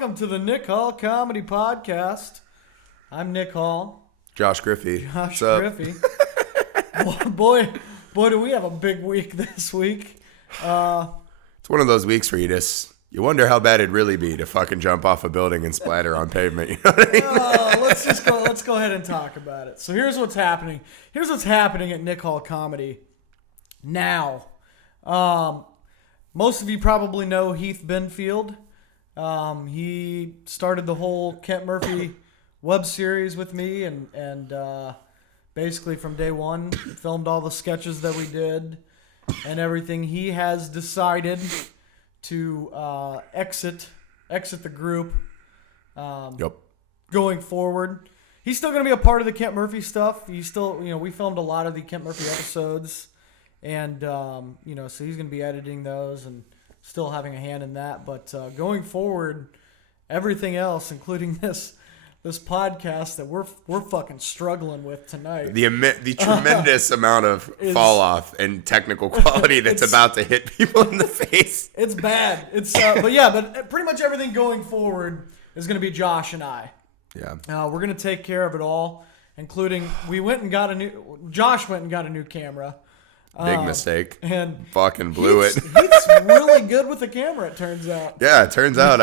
welcome to the Nick Hall Comedy Podcast. I'm Nick Hall. Josh Griffey. Josh Griffey. boy, do we have a big week this week. It's one of those weeks where you wonder how bad it'd really be to fucking jump off a building and splatter on pavement. You know what I mean? Let's go ahead and talk about it. So here's what's happening. Here's what's happening at Nick Hall Comedy now. Most of you probably know Heath Benfield. He started the whole Kent Murphy web series with me, and basically from day one, filmed all the sketches that we did and everything. He has decided to exit the group. Going forward, he's still going to be a part of the Kent Murphy stuff. He's still, we filmed a lot of the Kent Murphy episodes, and so he's going to be editing those and still having a hand in that. But going forward, everything else, including this podcast that we're fucking struggling with tonight. The tremendous amount of fall off and technical quality that's about to hit people in the face. It's bad. It's but pretty much everything going forward is going to be Josh and I. Yeah. We're going to take care of it all, including Josh went and got a new camera. Big mistake. And fucking blew it. He's really good with the camera, it turns out. Yeah, it turns out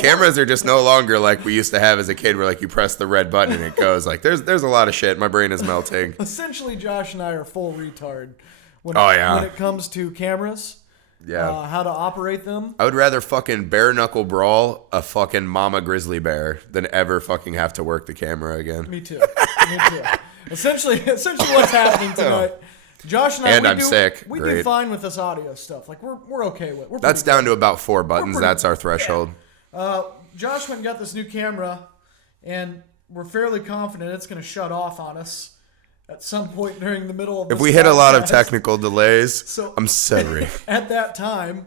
cameras are just no longer like we used to have as a kid, where like you press the red button and it goes. Like there's a lot of shit. My brain is melting. Essentially, Josh and I are full retard when it comes to cameras. Yeah. How to operate them. I would rather fucking bare knuckle brawl a fucking mama grizzly bear than ever fucking have to work the camera again. Me too. Essentially what's happening tonight. Josh and I, we do fine with this audio stuff. Like we're okay with it. That's down to about 4 buttons. That's our threshold. Yeah. Josh went and got this new camera, and we're fairly confident it's going to shut off on us at some point during the middle of this. If we hit a lot of technical delays, I'm sorry. At that time,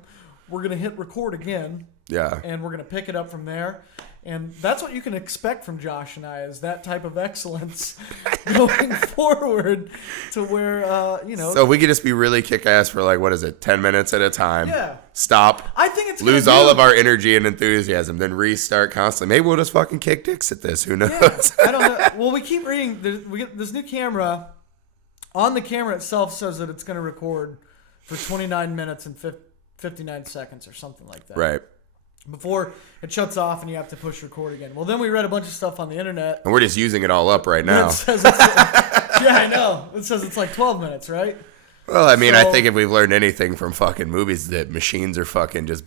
we're going to hit record again. Yeah. And we're going to pick it up from there. And that's what you can expect from Josh and I, is that type of excellence going forward to where, So we could just be really kick-ass for 10 minutes at a time. Yeah. Stop. I think it's lose all of our energy and enthusiasm, then restart constantly. Maybe we'll just fucking kick dicks at this. Who knows? Yeah, I don't know. Well, we keep reading. We get this new camera. On the camera itself says that it's going to record for 29 minutes and 59 seconds or something like that. Right. Before it shuts off and you have to push record again. Well, then we read a bunch of stuff on the internet. And we're just using it all up right now. It says I know. It says it's like 12 minutes, right? Well, I mean, I think if we've learned anything from fucking movies, that machines are fucking just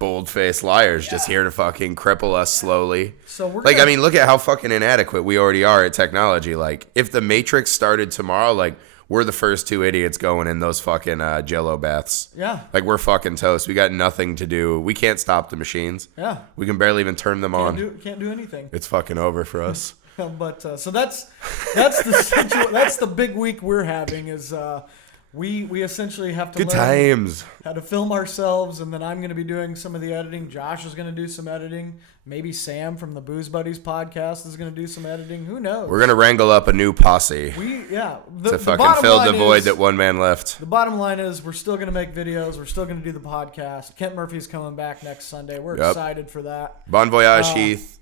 bold-faced liars, just here to fucking cripple us slowly. So we're look at how fucking inadequate we already are at technology. Like, if the Matrix started tomorrow, we're the first 2 idiots going in those fucking Jello baths. Yeah. We're fucking toast. We got nothing to do. We can't stop the machines. Yeah. We can barely even turn them on. Can't do anything. It's fucking over for us. But so that's the big week we're having is we essentially have to Good times. How to film ourselves, and then I'm going to be doing some of the editing. Josh is going to do some editing. Maybe Sam from the Booze Buddies podcast is going to do some editing. Who knows? We're going to wrangle up a new posse. To fucking fill the void that one man left. The bottom line is we're still going to make videos. We're still going to do the podcast. Kent Murphy's coming back next Sunday. We're excited for that. Bon voyage, Heath.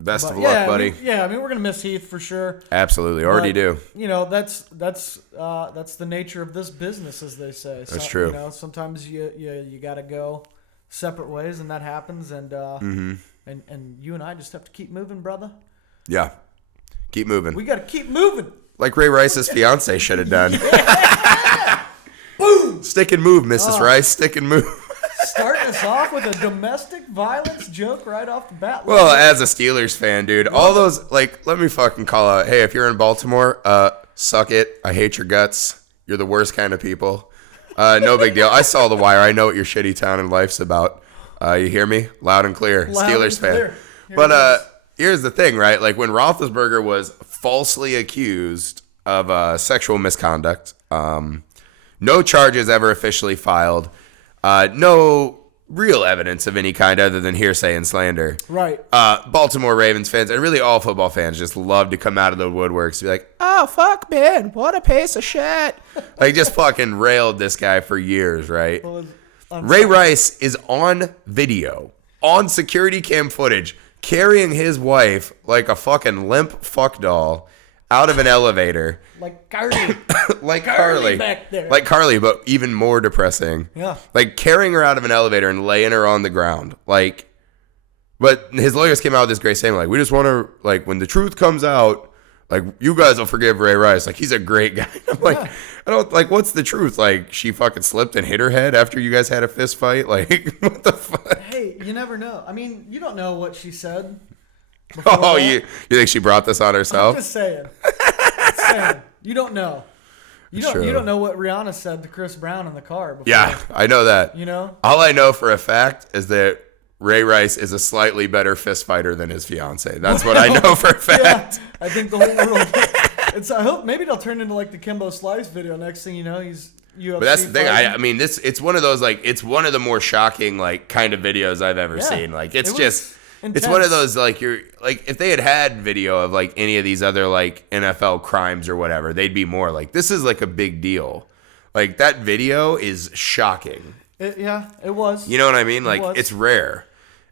Best of luck, buddy. We're going to miss Heath for sure. Absolutely. Already do. That's the nature of this business, as they say. That's true. Sometimes you got to go separate ways, and that happens. And and you and I just have to keep moving, brother. Yeah. Keep moving. We got to keep moving. Like Ray Rice's fiance should have done. Yeah. Boom. Stick and move, Mrs. Rice. Stick and move. Starting us off with a domestic violence joke right off the bat. Well, as a Steelers fan, dude, all those, let me fucking call out, hey, if you're in Baltimore, suck it. I hate your guts. You're the worst kind of people. No big deal. I saw The Wire. I know what your shitty town and life's about. You hear me? Loud and clear. Steelers fan. But here's the thing, right? When Roethlisberger was falsely accused of sexual misconduct, no charges ever officially filed. No real evidence of any kind other than hearsay and slander. Right. Baltimore Ravens fans, and really all football fans, just love to come out of the woodworks to be like, oh, fuck, man, what a piece of shit. Like, just fucking railed this guy for years, right? Well, Ray Rice is on video on security cam footage carrying his wife like a fucking limp fuck doll out of an elevator. Like Carly. Like Carly. Back there. Like Carly, but even more depressing. Yeah. Like carrying her out of an elevator and laying her on the ground. Like, but his lawyers came out with this great statement. Like, we just want to, like, when the truth comes out, like, you guys will forgive Ray Rice. Like, he's a great guy. I'm like, I don't, like, what's the truth? Like, she fucking slipped and hit her head after you guys had a fist fight? Like, what the fuck? Hey, you never know. I mean, you don't know what she said. Oh, you think she brought this on herself? I'm just saying. You don't know. You don't know what Rihanna said to Chris Brown in the car before. Yeah, I know that. You know? All I know for a fact is that Ray Rice is a slightly better fist fighter than his fiance. That's what I know for a fact. Yeah, I think the whole world. I hope maybe it'll turn into like the Kimbo Slice video. Next thing you know, he's UFC. But that's the thing. fighting. I mean, it's one of those, like, it's one of the more shocking, like, kind of videos I've ever seen. Like, it's just, intense. it's one of those, like, you're like, if they had video of like any of these other like NFL crimes or whatever, they'd be more like, this is like a big deal. Like, that video is shocking. It was. You know what I mean? Like, it's rare.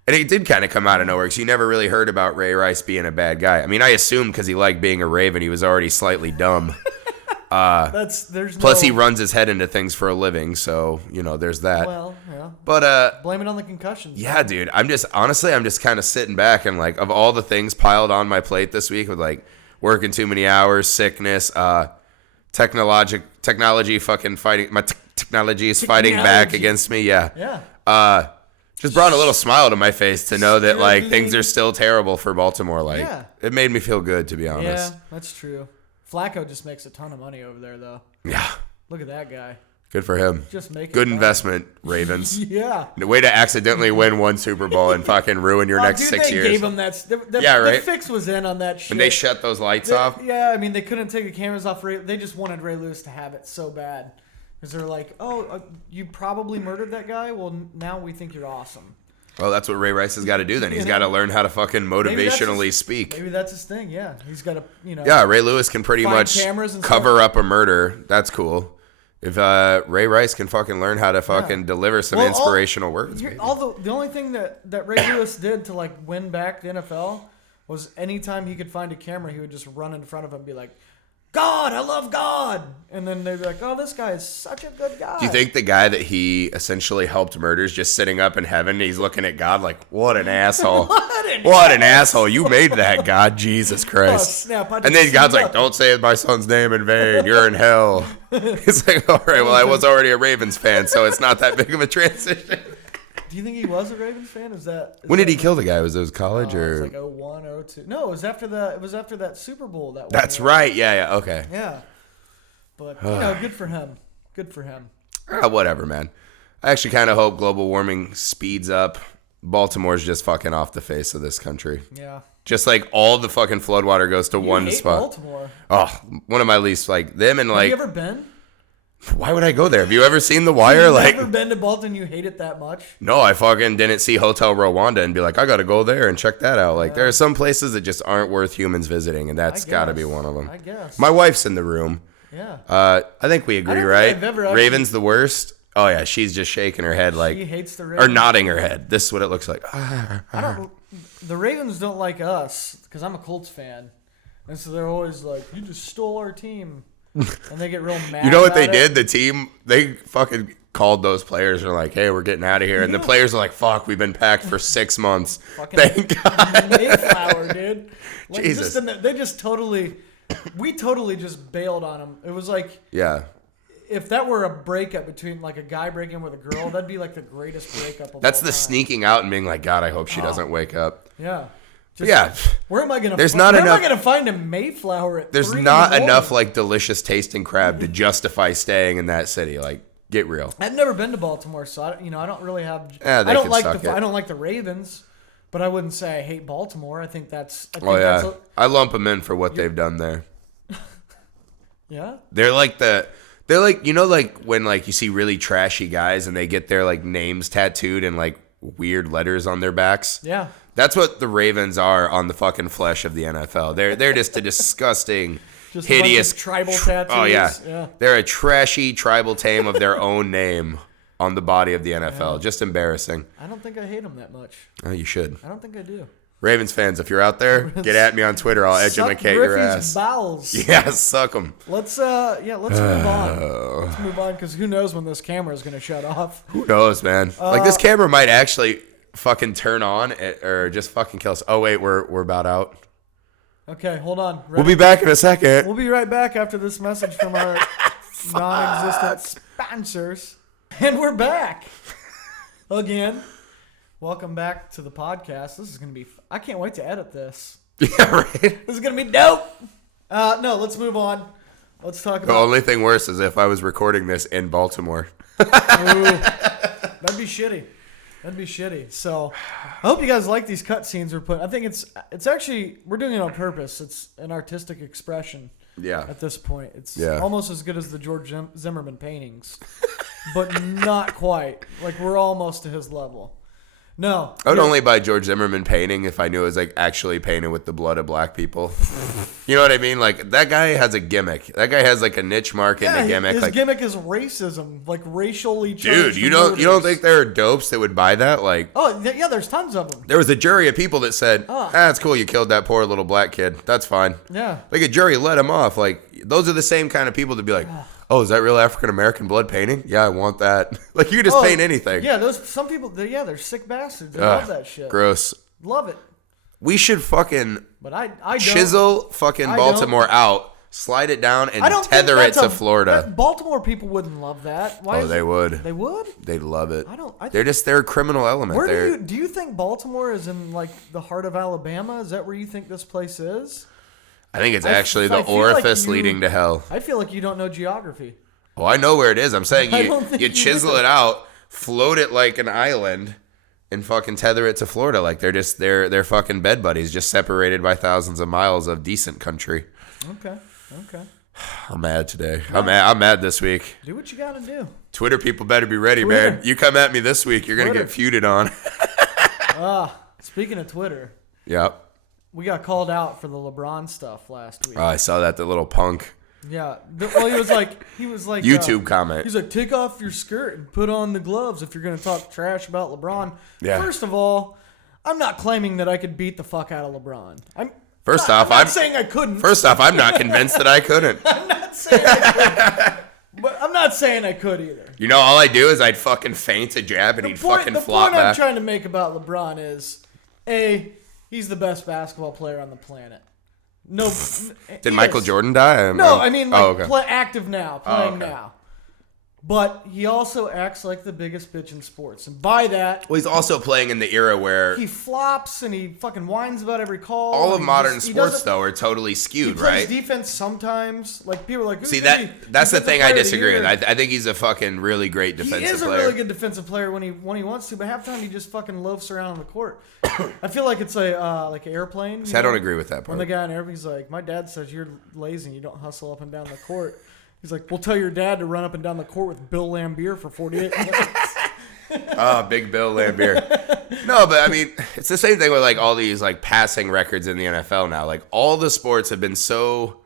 And it did kind of come out of nowhere because you never really heard about Ray Rice being a bad guy. I mean, I assumed because he liked being a Raven, he was already slightly dumb. Plus, he runs his head into things for a living, so, you know, there's that. Well, yeah. But blame it on the concussions. Yeah, dude. I'm just kind of sitting back and, like, of all the things piled on my plate this week with, like, working too many hours, sickness, technology fucking fighting. My technology is fighting back against me. Yeah. Yeah. Just brought a little smile to my face to know that, like, things are still terrible for Baltimore. Like, it made me feel good, to be honest. Yeah, that's true. Flacco just makes a ton of money over there, though. Yeah. Look at that guy. Good for him. Just making good money. Investment, Ravens. Yeah. The way to accidentally win one Super Bowl and fucking ruin your next 6 years. They gave him that. The fix was in on that shit. When they shut those lights off. Yeah, I mean, they couldn't take the cameras off. They just wanted Ray Lewis to have it so bad. Because they're like, oh, you probably murdered that guy? Well, now we think you're awesome. Well, that's what Ray Rice has got to do then. He's got to learn how to fucking motivationally speak. Maybe that's his thing, yeah. He's got to, Yeah, Ray Lewis can pretty much cover up a murder. That's cool. If Ray Rice can fucking learn how to fucking deliver some inspirational words. The only thing that Ray Lewis did to, like, win back the NFL was anytime he could find a camera, he would just run in front of him and be like, God, I love God. And then they'd be like, oh, this guy is such a good guy. Do you think the guy that he essentially helped murder is just sitting up in heaven? He's looking at God like, what an asshole. What an asshole. You made that, God. Jesus Christ. Oh, snap. And then God's like, don't say my son's name in vain. You're in hell. He's like, all right, well, I was already a Ravens fan, so it's not that big of a transition. Do you think he was a Ravens fan? When did he kill the guy? Was it college or? It was like 01, 02. No, it was after that Super Bowl. That's right. Yeah. Okay. Yeah. But good for him. Good for him. Whatever, man. I actually kind of hope global warming speeds up. Baltimore's just fucking off the face of this country. Yeah. Just like all the fucking floodwater goes to one spot. Baltimore. Oh, one of my least, like them and like. Have you ever been? Why would I go there? Have you ever seen The Wire? You've never been to Baltimore? You hate it that much? No, I fucking didn't see Hotel Rwanda and be like, I got to go there and check that out. Like, there are some places that just aren't worth humans visiting, and that's got to be one of them. I guess. My wife's in the room. Yeah. I think we agree, right? Raven's the worst. Oh yeah, she's just shaking her head like, she hates the Ravens. Or nodding her head. This is what it looks like. The Ravens don't like us because I'm a Colts fan, and so they're always like, "You just stole our team," and they get real mad. You know what they did? The team, they fucking called those players and are like, "Hey, we're getting out of here," and the players are like, "Fuck, we've been packed for 6 months." Thank God. Mayflower, dude. Like, Jesus. We totally just bailed on them. It was like, yeah. If that were a breakup between like a guy breaking with a girl, that'd be like the greatest breakup of That's all the time. Sneaking out and being like, God, I hope she doesn't wake up. Yeah. Where am I gonna? There's not enough. Where am I gonna find a Mayflower at? There's not enough like delicious tasting crab to justify staying in that city. Like, get real. I've never been to Baltimore, so I don't really have. I don't like the Ravens, but I wouldn't say I hate Baltimore. I think that's. I lump them in for what they've done there. Yeah. They're like like when like you see really trashy guys and they get their like names tattooed and like weird letters on their backs. Yeah. That's what the Ravens are on the fucking flesh of the NFL. They're just a disgusting, hideous tribal tattoos. Oh yeah. They're a trashy tribal team of their own name. on the body of the NFL. Just embarrassing. I don't think I hate him that much. Oh, you should. I don't think I do. Ravens fans, if you're out there, get at me on Twitter. I'll educate your ass. Bowels. Yeah, suck them. Let's move on. Let's move on because who knows when this camera is going to shut off. Who knows, man? Like this camera might actually fucking turn on or just fucking kill us. Oh wait, we're about out. Okay, hold on. We'll be back in a second. We'll be right back after this message from our non-existent sponsors. And we're back. Again. Welcome back to the podcast. This is going to be... I can't wait to edit this. Yeah, right? This is going to be dope. No, let's move on. Let's talk about... The only thing worse is if I was recording this in Baltimore. Ooh, that'd be shitty. That'd be shitty. So, I hope you guys like these cutscenes we're putting. I think it's actually... We're doing it on purpose. It's an artistic expression. Yeah. At this point. It's almost as good as the George Zimmerman paintings. But not quite. Like, we're almost to his level. No. I would only buy George Zimmerman painting if I knew it was like actually painted with the blood of black people. You know what I mean? Like that guy has a gimmick. That guy has like a niche market and a gimmick. His gimmick is racism, like racially Dude, charged. you don't think there are dopes that would buy that? Like, yeah, there's tons of them. There was a jury of people that said, "It's cool, you killed that poor little black kid. That's fine." Yeah. Like a jury let him off. Like those are the same kind of people to be like, "Oh, is that real African American blood painting? Yeah, I want that." Like you can just paint anything. Yeah, some people. They're sick bastards. They love that shit. Gross. Love it. We should fucking I don't. Chisel fucking Baltimore out, slide it down, and tether it to Florida. Baltimore people wouldn't love that. Why? They would. They would. They'd love it. They're a criminal element. Do you think Baltimore is in like the heart of Alabama? Is that where you think this place is? I think it's actually the orifice leading to hell. I feel like you don't know geography. Oh, I know where it is. I'm saying you chisel it out, float it like an island, and fucking tether it to Florida. Like they're fucking bed buddies, just separated by thousands of miles of decent country. Okay. I'm mad today. I'm mad this week. Do what you gotta do. Twitter people better be ready, man. You come at me this week, you're gonna get feuded on. Speaking of Twitter. Yep. We got called out for the LeBron stuff last week. Oh, I saw that, the little punk. Yeah. Well, he was like YouTube comment. He's like, take off your skirt and put on the gloves if you're going to talk trash about LeBron. Yeah. First of all, I'm not claiming that I could beat the fuck out of LeBron. I'm not saying I couldn't. First off, I'm not convinced that I couldn't. I'm not saying I couldn't. But I'm not saying I could either. You know, all I do is I'd fucking feint a jab and he'd fucking flop back. The point I'm trying to make about LeBron is, he's the best basketball player on the planet. No. Did Michael Jordan die? No, I mean, active now, playing now. But he also acts like the biggest bitch in sports. And by that... Well, he's also playing in the era where... He flops and he fucking whines about every call. All of modern sports, though, are totally skewed, right? He plays defense sometimes. Like, people are like... See, that's the thing I disagree with. I think he's a fucking really great defensive player. He is a really good defensive player when he wants to, but half the time he just fucking loafs around on the court. I feel like it's like an airplane. See, I don't agree with that part. When the guy on airplane's like, my dad says you're lazy and you don't hustle up and down the court. He's like, we'll tell your dad to run up and down the court with Bill Laimbeer for 48 minutes. Big Bill Laimbeer. No, but I mean, it's the same thing with like all these like passing records in the NFL now. Like all the sports have been so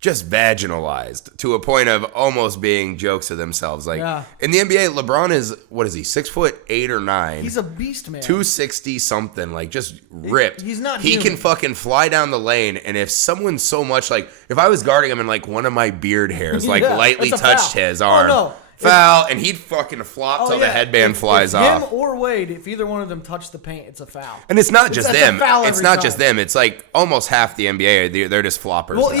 just vaginalized to a point of almost being jokes of themselves. Like in the NBA, LeBron is, what is he, 6'8" or 9? He's a beast, man. 260 something, like just ripped. He's not. He can fucking fly down the lane, and if someone's so much like, if I was guarding him and like one of my beard hairs like lightly touched his arm. Oh, no. Foul, and he'd fucking flop till the headband flies off. Him or Wade, if either one of them touch the paint, it's a foul. And it's not just them. It's not just them. It's like almost half the NBA. They're just floppers. Well, now.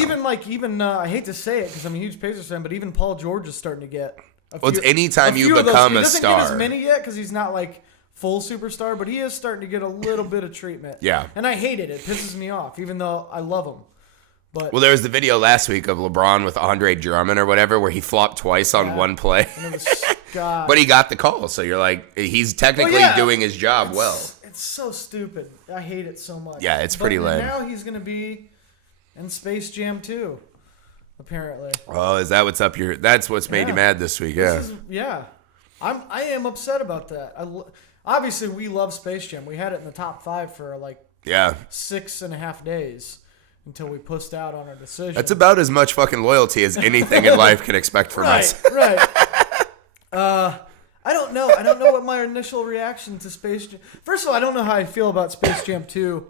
even I hate to say it because I'm a huge Pacers fan, but even Paul George is starting to get. It's anytime you become a star. He doesn't get as many yet because he's not like full superstar, but he is starting to get a little bit of treatment. Yeah. And I hate it. It pisses me off, even though I love him. But, well, there was the video last week of LeBron with Andre Drummond or whatever where he flopped twice on one play. But he got the call, so you're like, he's technically doing his job well. It's so stupid. I hate it so much. Yeah, it's pretty lame. Now he's going to be in Space Jam 2, apparently. Oh, is that what's up your... That's what's made you mad this week, I am upset about that. Obviously, we love Space Jam. We had it in the top 5 for like 6.5 days. Until we pussed out on our decision. That's about as much fucking loyalty as anything in life can expect from us. Right. I don't know. I don't know what my initial reaction to Space Jam. First of all, I don't know how I feel about Space Jam 2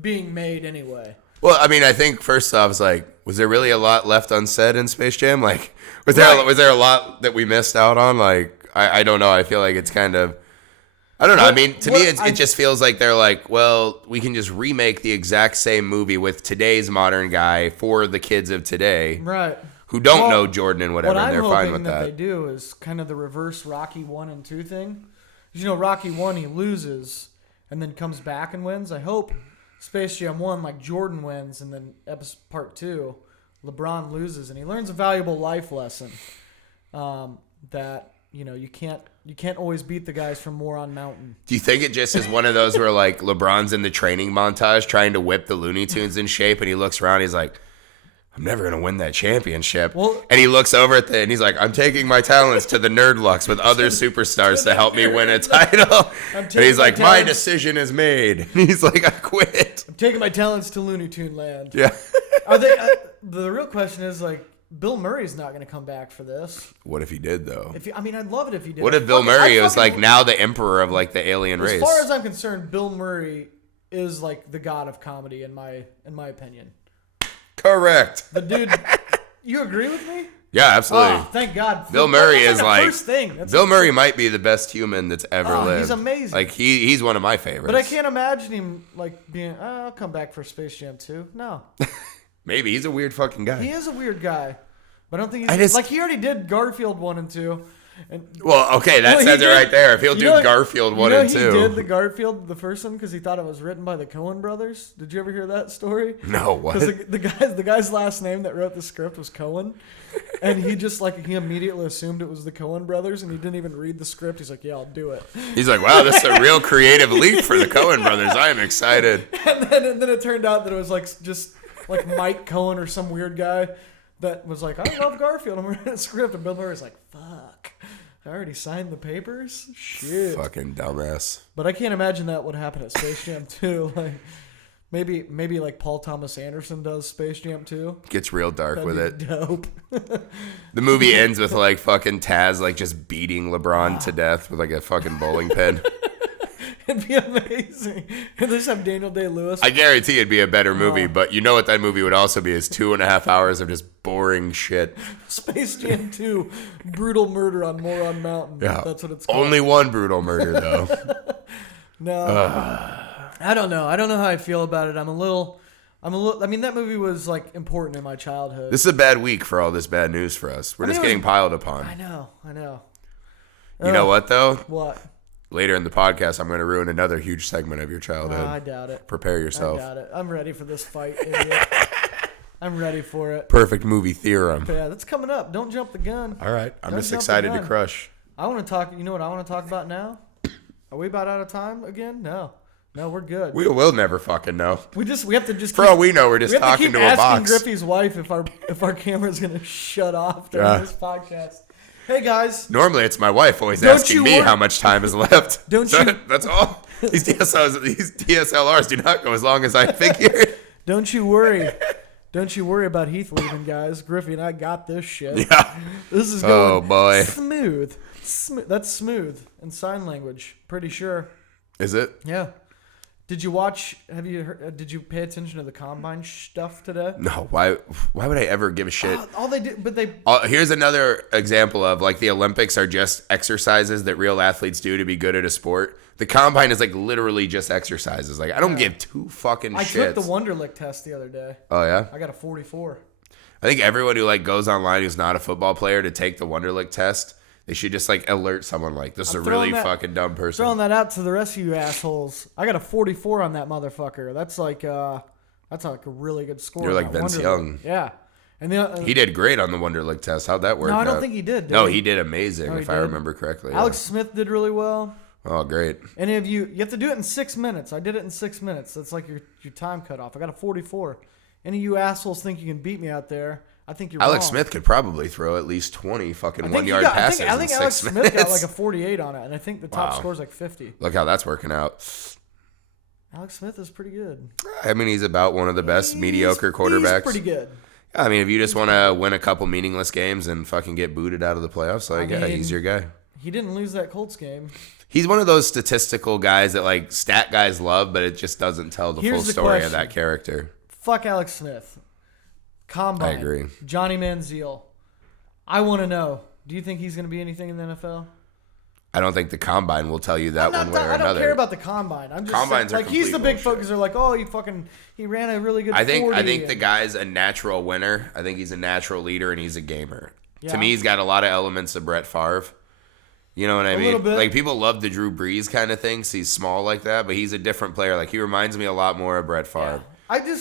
being made anyway. Well, I mean, I think first off, it's like, was there really a lot left unsaid in Space Jam? Like, was there a lot that we missed out on? Like, I don't know. I feel like it's kind of, I don't know. I mean, to me, it just feels like they're like, well, we can just remake the exact same movie with today's modern guy for the kids of today, right? Who don't know Jordan and whatever, and they're fine with that. What I'm hoping that they do is kind of the reverse Rocky 1 and 2 thing. Because, Rocky 1, he loses and then comes back and wins. I hope Space Jam 1, like Jordan wins, and then part 2, LeBron loses, and he learns a valuable life lesson that, you can't always beat the guys from Moron Mountain. Do you think it just is one of those where, like, LeBron's in the training montage trying to whip the Looney Tunes in shape, and he looks around, he's like, I'm never going to win that championship. Well, and he looks over at and he's like, I'm taking my talents to the Nerdlux with other superstars to help me win a title. And he's like, my decision is made. And he's like, I quit. I'm taking my talents to Looney Tune land. Yeah. The real question is, like, Bill Murray's not going to come back for this. What if he did, though? I'd love it if he did. What if Bill Murray was, like, now the emperor of, like, the alien race? As far as I'm concerned, Bill Murray is, like, the god of comedy, in my opinion. Correct. The dude, you agree with me? Yeah, absolutely. Oh, thank God. Bill Murray is like, first thing. Bill Murray might be the best human that's ever lived. He's amazing. Like, he's one of my favorites. But I can't imagine him, like, being, I'll come back for Space Jam 2. No. Maybe. He's a weird fucking guy. He is a weird guy. But I don't think he's, he already did Garfield 1 and 2. Well, okay, that says it right there. If he'll do Garfield 1 and 2. He did the Garfield, the first one, because he thought it was written by the Coen brothers. Did you ever hear that story? No, what? Because the guy's last name that wrote the script was Coen. And he just, he immediately assumed it was the Coen brothers, and he didn't even read the script. He's like, yeah, I'll do it. He's like, wow, this is a real creative leap for the Coen brothers. I am excited. And then it turned out that it was, just Mike Coen or some weird guy that was like, I love Garfield. I'm reading a script. And Bill Murray's like, fuck. I already signed the papers? Shit. Fucking dumbass. But I can't imagine that would happen at Space Jam 2. Like, maybe like Paul Thomas Anderson does Space Jam 2. Gets real dark with it. Dope. The movie ends with like fucking Taz just beating LeBron to death with like a fucking bowling pin. It'd be amazing. And just have Daniel Day-Lewis. I guarantee it'd be a better movie, but you know what that movie would also be is 2.5 hours of just boring shit. Space Jam 2, brutal murder on Moron Mountain. Yeah. That's what it's called. Only one brutal murder, though. No. I don't know. I don't know how I feel about it. I'm a little, I mean, that movie was like important in my childhood. This is a bad week for all this bad news for us. We're just getting piled upon. I know. You know what, though? What? Later in the podcast, I'm going to ruin another huge segment of your childhood. I doubt it. Prepare yourself. I doubt it. I'm ready for this fight, idiot. I'm ready for it. Perfect movie theorem. Yeah, that's coming up. Don't jump the gun. All right. I'm just excited to crush. I want to talk. You know what I want to talk about now? Are we about out of time again? No, we're good. We will never fucking know. We have to just. For all we know, we're just talking to a box. Asking Griffey's wife if our camera's gonna shut off during this podcast. Hey guys. Normally it's my wife always asking me how much time is left. That's all. These DSLRs do not go as long as I figured. Don't you worry. Don't you worry about Heath leaving, guys. Griffey and I got this shit. Yeah. This is going oh boy. Smooth. That's smooth in sign language. Pretty sure. Is it? Yeah. Did you watch? Did you pay attention to the combine stuff today? No. Why would I ever give a shit? All they did, but they. Here's another example of like the Olympics are just exercises that real athletes do to be good at a sport. The combine is like literally just exercises. Like I don't give two fucking shits. I took the Wonderlic test the other day. Oh yeah. I got a 44. I think everyone who like goes online who's not a football player to take the Wonderlic test. They should just like alert someone like this is a really fucking dumb person. Throwing that out to the rest of you assholes. I got a 44 on that motherfucker. That's like a really good score. You're like Vince Young. Yeah. And he did great on the Wonderlic test. How'd that work? No, I don't think he did. No, he did amazing if I remember correctly. Alex Smith did really well. Oh, great. And if you have to do it in 6 minutes. I did it in 6 minutes. That's like your time cutoff. I got a 44. Any of you assholes think you can beat me out there? I think you're Alex wrong. Smith could probably throw at least 20 fucking 1-yard passes I think in Alex 6 Smith minutes. got like a 48 on it, and I think the top score is like 50. Look how that's working out. Alex Smith is pretty good. I mean, he's about one of the best mediocre quarterbacks. He's pretty good. I mean, if you just want to win a couple meaningless games and fucking get booted out of the playoffs, like, yeah, he's your guy. He didn't lose that Colts game. He's one of those statistical guys that like stat guys love, but it just doesn't tell the full story of that character. Fuck Alex Smith. Combine. I agree. Johnny Manziel. I want to know. Do you think he's going to be anything in the NFL? I don't think the combine will tell you that one way or another. I don't care about the combine. I'm just Combines saying, are like he's the big complete focuser. Like, oh, he ran a really good. I think 40 the guy's a natural winner. I think he's a natural leader and he's a gamer. Yeah. To me, he's got a lot of elements of Brett Favre. You know what I mean? little bit. Like people love the Drew Brees kind of thing. 'Cause he's small like that, but he's a different player. Like he reminds me a lot more of Brett Favre. Yeah.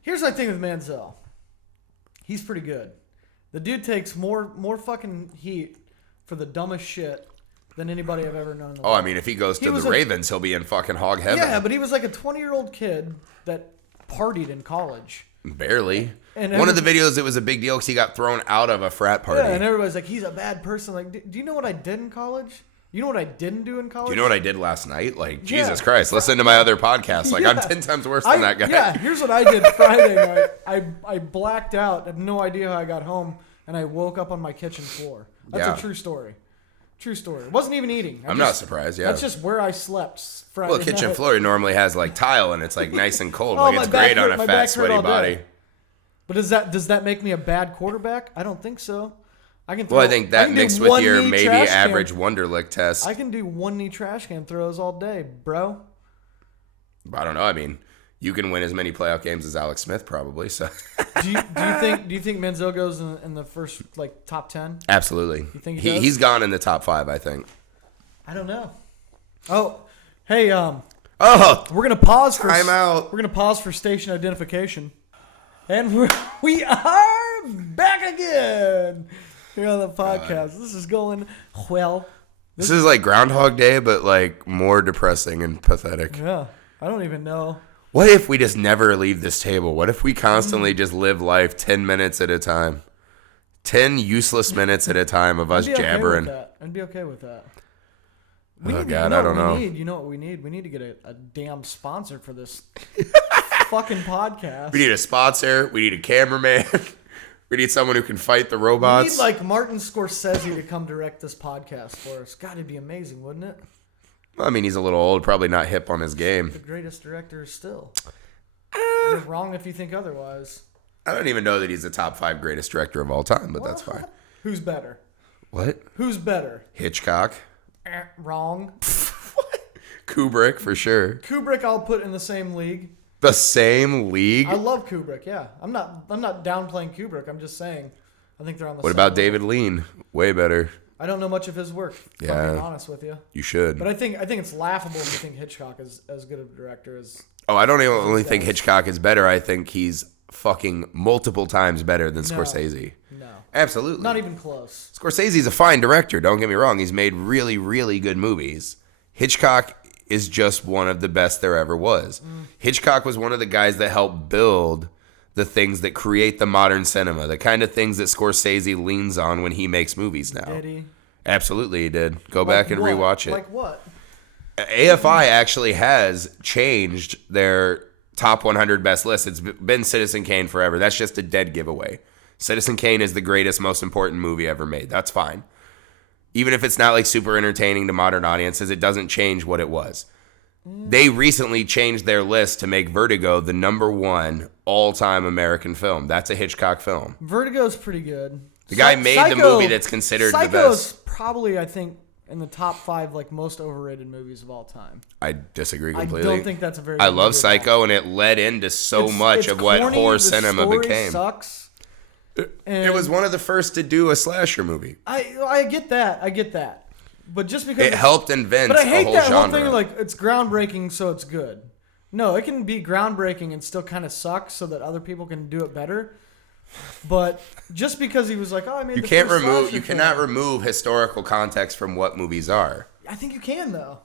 Here's my thing with Manziel. He's pretty good. The dude takes more fucking heat for the dumbest shit than anybody I've ever known in the world. I mean, if he goes to the Ravens, he'll be in fucking hog heaven. Yeah, but he was like a 20-year-old kid that partied in college. Barely. And one of the videos, it was a big deal because he got thrown out of a frat party. Yeah, and everybody's like, he's a bad person. Like, do you know what I did in college? You know what I didn't do in college? Do you know what I did last night? Like, Jesus Christ, listen to my other podcast. Like, I'm 10 times worse than that guy. Yeah, here's what I did Friday night. I blacked out. I had no idea how I got home, and I woke up on my kitchen floor. That's a true story. True story. Wasn't even eating. I'm not surprised, yeah. That's just where I slept Friday night. Kitchen floor normally has, like, tile, and it's, like, nice and cold. Like, it's great on a fat, sweaty body. But does that make me a bad quarterback? I don't think so. I think that mixed with your maybe average Wonderlick test. I can do one knee trash can throws all day, bro. I don't know. I mean, you can win as many playoff games as Alex Smith probably. So, do you think Manziel goes in the first like top 10? Absolutely. You think he's gone in the top 5? I think. I don't know. Oh, hey, Oh, we're gonna pause for time out. We're gonna pause for station identification, and we are back again here on the podcast. This is going well. This is like Groundhog Day, but like more depressing and pathetic. Yeah, I don't even know. What if we just never leave this table? What if we constantly just live life 10 minutes at a time? 10 useless minutes at a time of us jabbering. I'd be okay with that. Oh, God, I don't know. You know what we need? We need to get a damn sponsor for this fucking podcast. We need a sponsor. We need a cameraman. We need someone who can fight the robots. We need like Martin Scorsese to come direct this podcast for us. God, it'd be amazing, wouldn't it? Well, I mean, he's a little old, probably not hip on his game. The greatest director still. You're wrong if you think otherwise. I don't even know that he's the top 5 greatest director of all time, but that's fine. Who's better? What? Who's better? Hitchcock. Wrong. Kubrick, for sure. Kubrick I'll put in the same league. The same league? I love Kubrick, yeah. I'm not downplaying Kubrick. I'm just saying I think they're on the same What about level. David Lean? Way better. I don't know much of his work, if Yeah. I'm being honest with you. You should. But I think it's laughable if you think Hitchcock is as good of a director as... Oh, I don't even only think Hitchcock is better. I think he's fucking multiple times better than Scorsese. No. Absolutely. Not even close. Scorsese's a fine director, don't get me wrong. He's made really, really good movies. Hitchcock is just one of the best there ever was. Hitchcock was one of the guys that helped build the things that create the modern cinema, the kind of things that Scorsese leans on when he makes movies now. Did he? Absolutely, he did. Go back and rewatch it. Like what? AFI actually has changed their top 100 best list. It's been Citizen Kane forever. That's just a dead giveaway. Citizen Kane is the greatest, most important movie ever made. That's fine. Even if it's not like super entertaining to modern audiences, it doesn't change what it was. They recently changed their list to make Vertigo the #1 all-time American film. That's a Hitchcock film. Vertigo's pretty good. The guy made the movie that's considered the best. Psycho's probably, I think, in the top 5 like most overrated movies of all time. I disagree completely. I don't think that's a very. I good love movie Psycho, and it led into so much of what corny, horror the cinema story became. Sucks. It was one of the first to do a slasher movie. I get that. But just because it helped invent but I hate a whole that genre. whole thing like it's groundbreaking, so it's good. No, it can be groundbreaking and still kind of suck, so that other people can do it better. But just because he was like, "Oh, I made," you cannot remove historical context from what movies are. I think you can though.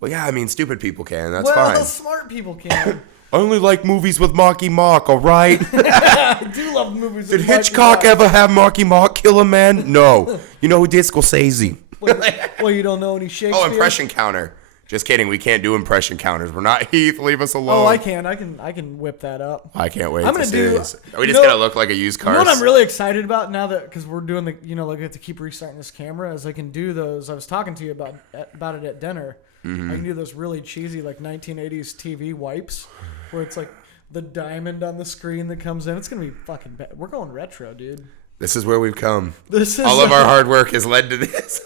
Well, yeah, I mean, stupid people can. That's fine. Well, smart people can. I only like movies with Marky Mark, all right? I do love movies. Did Hitchcock ever have Marky Mark kill a man? No. You know who did? Scorsese. Well, you don't know any Shakespeare? Oh, Impression Counter. Just kidding. We can't do impression counters. We're not Heath. Leave us alone. Oh, I can. I can whip that up. I can't wait. I'm gonna do. This. We just gotta look like a used car. You know what I'm really excited about now that because we're doing the like we have to keep restarting this camera is I can do those. I was talking to you about it at dinner. I can do those really cheesy like 1980s TV wipes where it's like the diamond on the screen that comes in. It's gonna be fucking bad. We're going retro, dude. This is where we've come. This is all of our hard work has led to this.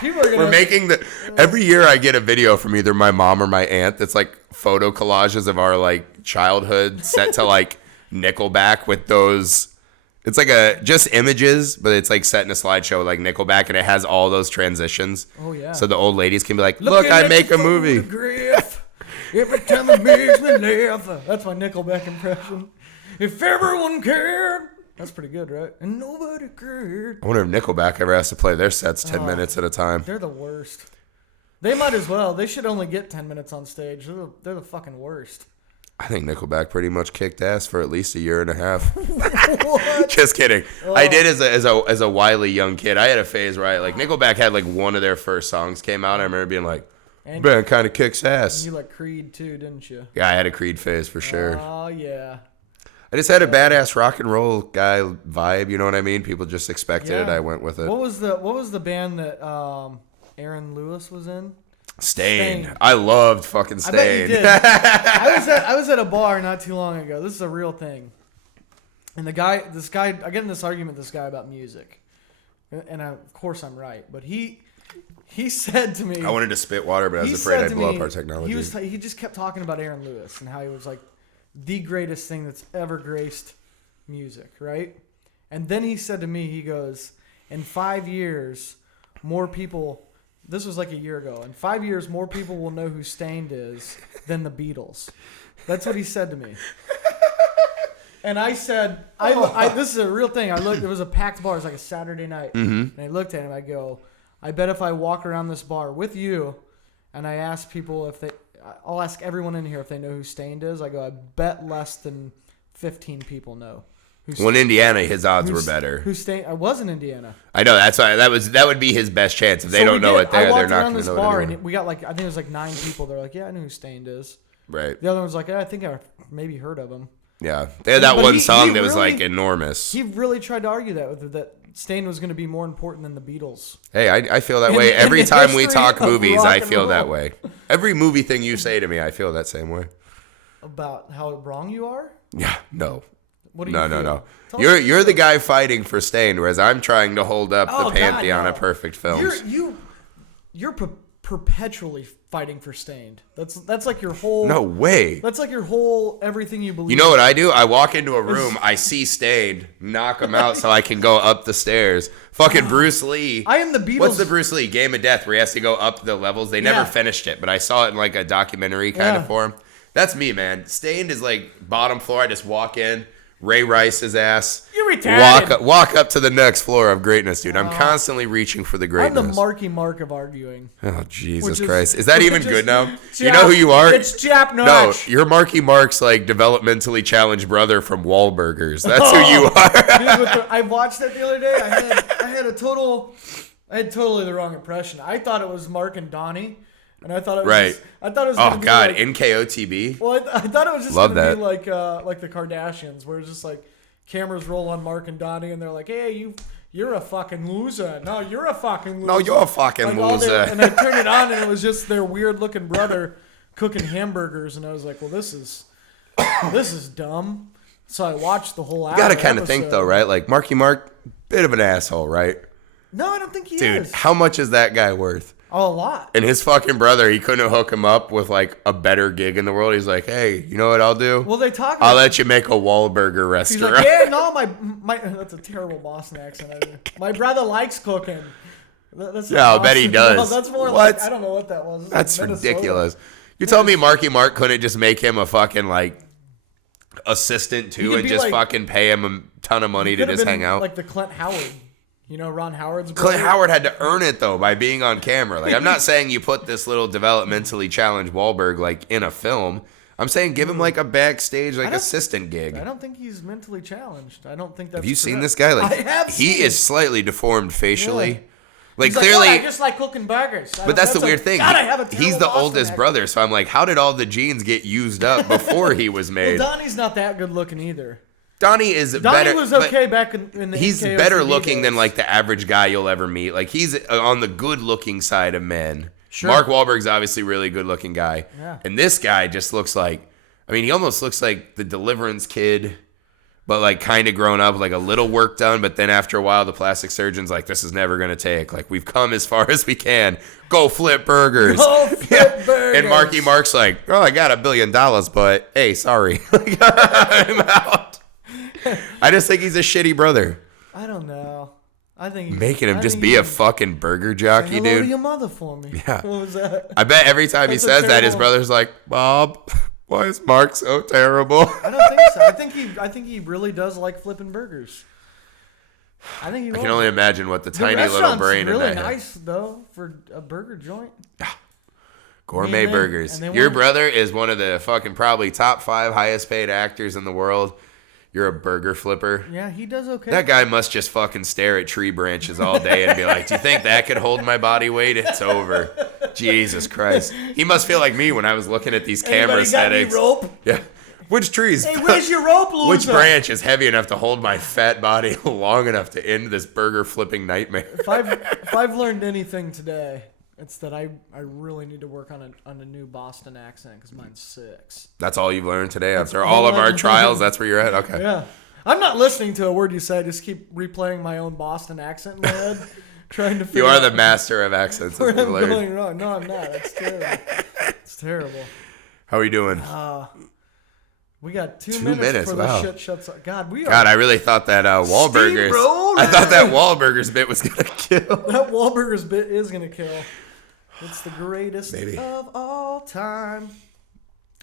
We're making every year I get a video from either my mom or my aunt that's like photo collages of our like childhood set to like Nickelback with those. It's like just images, but it's like set in a slideshow like Nickelback, and it has all those transitions. Oh yeah. So the old ladies can be like, "Look, I make a movie." Every time it makes me laugh. That's my Nickelback impression. If everyone cared. That's pretty good, right? And nobody cared. I wonder if Nickelback ever has to play their sets 10 minutes at a time. They're the worst. They might as well. They should only get 10 minutes on stage. They're the fucking worst. I think Nickelback pretty much kicked ass for at least a year and a half. Just kidding. I did as a wily young kid. I had a phase where Nickelback had like one of their first songs came out. I remember being like, "Man, kind of kicks ass." And you like Creed too, didn't you? Yeah, I had a Creed phase for sure. Oh yeah. I just had a badass rock and roll guy vibe, you know what I mean? People just expected it. I went with it. What was the band that Aaron Lewis was in? Staind. I loved fucking Staind. I bet you did. I was at a bar not too long ago. This is a real thing. And this guy, I get in this argument with this guy about music. And of course I'm right, but he said to me, I wanted to spit water, but I was afraid I'd blow up our technology. He just kept talking about Aaron Lewis and how he was like the greatest thing that's ever graced music, right? And then he said to me, he goes, in 5 years, more people, this was like a year ago, in 5 years, more people will know who Staind is than the Beatles. That's what he said to me. And I said, this is a real thing. I looked, it was a packed bar. It was like a Saturday night. And I looked at him, I go, I bet if I walk around this bar with you and I ask people I'll ask everyone in here if they know who Staind is. I go, I bet less than 15 people know. Well, in Indiana, his odds were better. I was in Indiana. I know, that's why that would be his best chance. If they don't know it there, they're not going to know it anymore. And we got I think it was 9 people. They're like, yeah, I know who Staind is. Right. The other one was like, I think I maybe heard of him. Yeah. They had that one song that was enormous. He really tried to argue that Staind was going to be more important than the Beatles. Hey, I feel that way. Every time we talk movies, I feel that way. Every movie thing you say to me, I feel that same way. About how wrong you are? Yeah, no. What do you feel? No. You're the guy fighting for Staind, whereas I'm trying to hold up the pantheon of perfect films. You're perpetually fighting for Staind. That's like your whole. No way. That's like your whole everything you believe. You know what I do? I walk into a room, I see Staind, knock him out so I can go up the stairs. Fucking Bruce Lee. I am the Beatles. What's the Bruce Lee Game of Death where he has to go up the levels? They never finished it, but I saw it in like a documentary kind of form. That's me, man. Staind is like bottom floor. I just walk in. Ray Rice's ass. You're retarded. Walk up to the next floor of greatness, dude. I'm constantly reaching for the greatness. I'm the Marky Mark of arguing. Oh, Jesus Christ. Is that even good now? You know who you are? It's Jap Notch. No, you're Marky Mark's like developmentally challenged brother from Wahlburgers. That's who you are. Dude, I watched that the other day. I had totally the wrong impression. I thought it was Mark and Donnie. And I thought it was oh God, NKOTB. Well, I thought it was just going to be like the Kardashians, where it's just like cameras roll on Mark and Donnie, and they're like, "Hey, you're a fucking loser. No, you're a fucking loser. No, you're a fucking loser." And I turned it on, and it was just their weird looking brother cooking hamburgers, and I was like, "Well, this is dumb." So I watched the whole hour. You got to kind of think though, right? Like Marky Mark, bit of an asshole, right? No, I don't think he is. Dude, how much is that guy worth? Oh, a lot. And his fucking brother, he couldn't hook him up with like a better gig in the world. He's like, "Hey, you know what I'll do? Well, they talk. I'll let you make a Wahlburger restaurant." He's like, "Yeah, no, my that's a terrible Boston accent. My brother likes cooking." That's yeah, I bet he does. No, that's more like I don't know what that was. That's like ridiculous. You told me Marky Mark couldn't just make him a fucking like assistant too, and just like, fucking pay him a ton of money to just hang out, like the Clint Howard. You know, Ron Howard's brother? Clint Howard had to earn it, though, by being on camera. Like, I'm not saying you put this little developmentally challenged Wahlberg, like, in a film. I'm saying give him, like, a backstage, like, assistant gig. I don't think he's mentally challenged. I don't think that's Have you seen this guy? Like, I have seen he is slightly deformed facially. Yeah. Like, He's clearly, like, I just like cooking burgers. but that's the weird thing. God, I have a He's terrible the Boston oldest accent. brother, so I'm like, how did all the genes get used up before he was made? Well, Donnie's not that good looking either. Donnie is Donnie better. was okay back in the He's NKOCD better looking days. than like the average guy you'll ever meet. Like, he's on the good looking side of men. Sure. Mark Wahlberg's obviously a really good looking guy. Yeah. And this guy just looks like, I mean, he almost looks like the Deliverance kid, but like kind of grown up, like a little work done. But then after a while, the plastic surgeon's like, this is never going to take. Like, we've come as far as we can. Go flip burgers. Go flip burgers. And Marky Mark's like, oh, I got $1 billion, but hey, sorry. I'm out. I just think he's a shitty brother. I don't know. I think Making him just be a fucking burger jockey, Say hello to dude. your mother for me. Yeah. What was that? I bet every time he That's a says that, his terrible- brother's like, Bob, why is Mark so terrible? I don't think so. I think he really does like flipping burgers. I think he. I can only imagine what the The tiny little restaurant's brain really in that. nice though for a burger joint. Gourmet And they- burgers. and they Your want- brother is one of the fucking probably top 5 highest paid actors in the world. You're a burger flipper. Yeah, he does okay. That guy must just fucking stare at tree branches all day and be like, do you think that could hold my body weight? It's over. Jesus Christ. He must feel like me when I was looking at these camera Anybody got any settings. rope? Yeah. Which trees? Hey, where's your rope, loser? Which branch is heavy enough to hold my fat body long enough to end this burger flipping nightmare? If I've learned anything today, it's that I really need to work on a new Boston accent because mine's 6. That's all you've learned today after all all of our I've trials? learned. That's where you're at? Okay. Yeah. I'm not listening to a word you say. I just keep replaying my own Boston accent in my head, trying to figure You are out the master of accents. where That's I'm what I've learned. going wrong. No, I'm not. That's terrible. It's terrible. How are you doing? We got 2 2 minutes minutes, before wow. the shit shuts up. God, we are. God, I really thought that Wahlburgers. Steamroller. I thought that Wahlburgers bit was gonna kill. That Wahlburgers bit is going to kill. It's the greatest Maybe. of all time.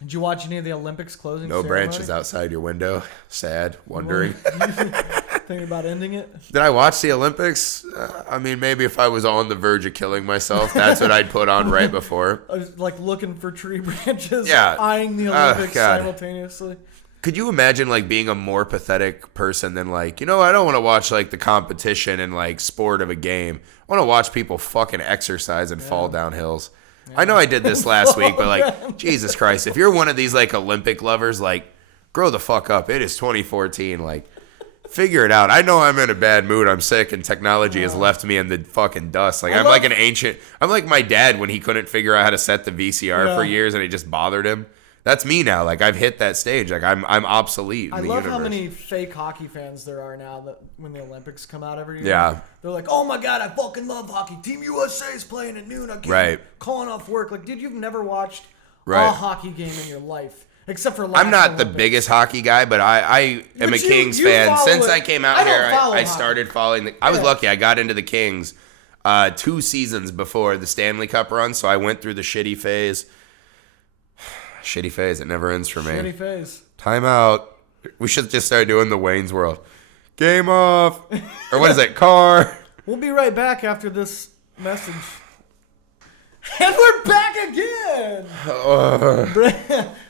Did you watch any of the Olympics closing No ceremony? branches outside your window. Sad, wondering. Thinking about ending it? Did I watch the Olympics? I mean, maybe if I was on the verge of killing myself, that's what I'd put on right before. I was like looking for tree branches, Yeah. eyeing the Oh, Olympics God. simultaneously. Could you imagine like being a more pathetic person than like, you know, I don't want to watch like the competition and like sport of a game. I want to watch people fucking exercise and fall down hills. I know I did this last week, but like, Jesus Christ, if you're one of these like Olympic lovers, like, grow the fuck up. It is 2014. Like, figure it out. I know I'm in a bad mood. I'm sick, and technology has left me in the fucking dust. Like, I'm like an ancient. I'm like my dad when he couldn't figure out how to set the VCR for years, and it just bothered him. That's me now. Like, I've hit that stage. Like, I'm obsolete in I the love universe. how many fake hockey fans there are now that when the Olympics come out every year. Yeah. They're like, oh my God, I fucking love hockey. Team USA is playing at noon. I can't Right. calling off work. Like, dude, you've never watched Right. a hockey game in your life. Except for I'm not the Olympics. biggest hockey guy, but I am But a Kings you fan. follow Since it. I came out I don't here, follow I hockey. started following. I was Yeah. lucky. I got into the Kings 2 seasons before the Stanley Cup run, so I went through the shitty phase. Shitty phase. It never ends for me. Shitty face. Time out. We should just start doing the Wayne's World. Game off. Or what is it? Car. We'll be right back after this message. And we're back again!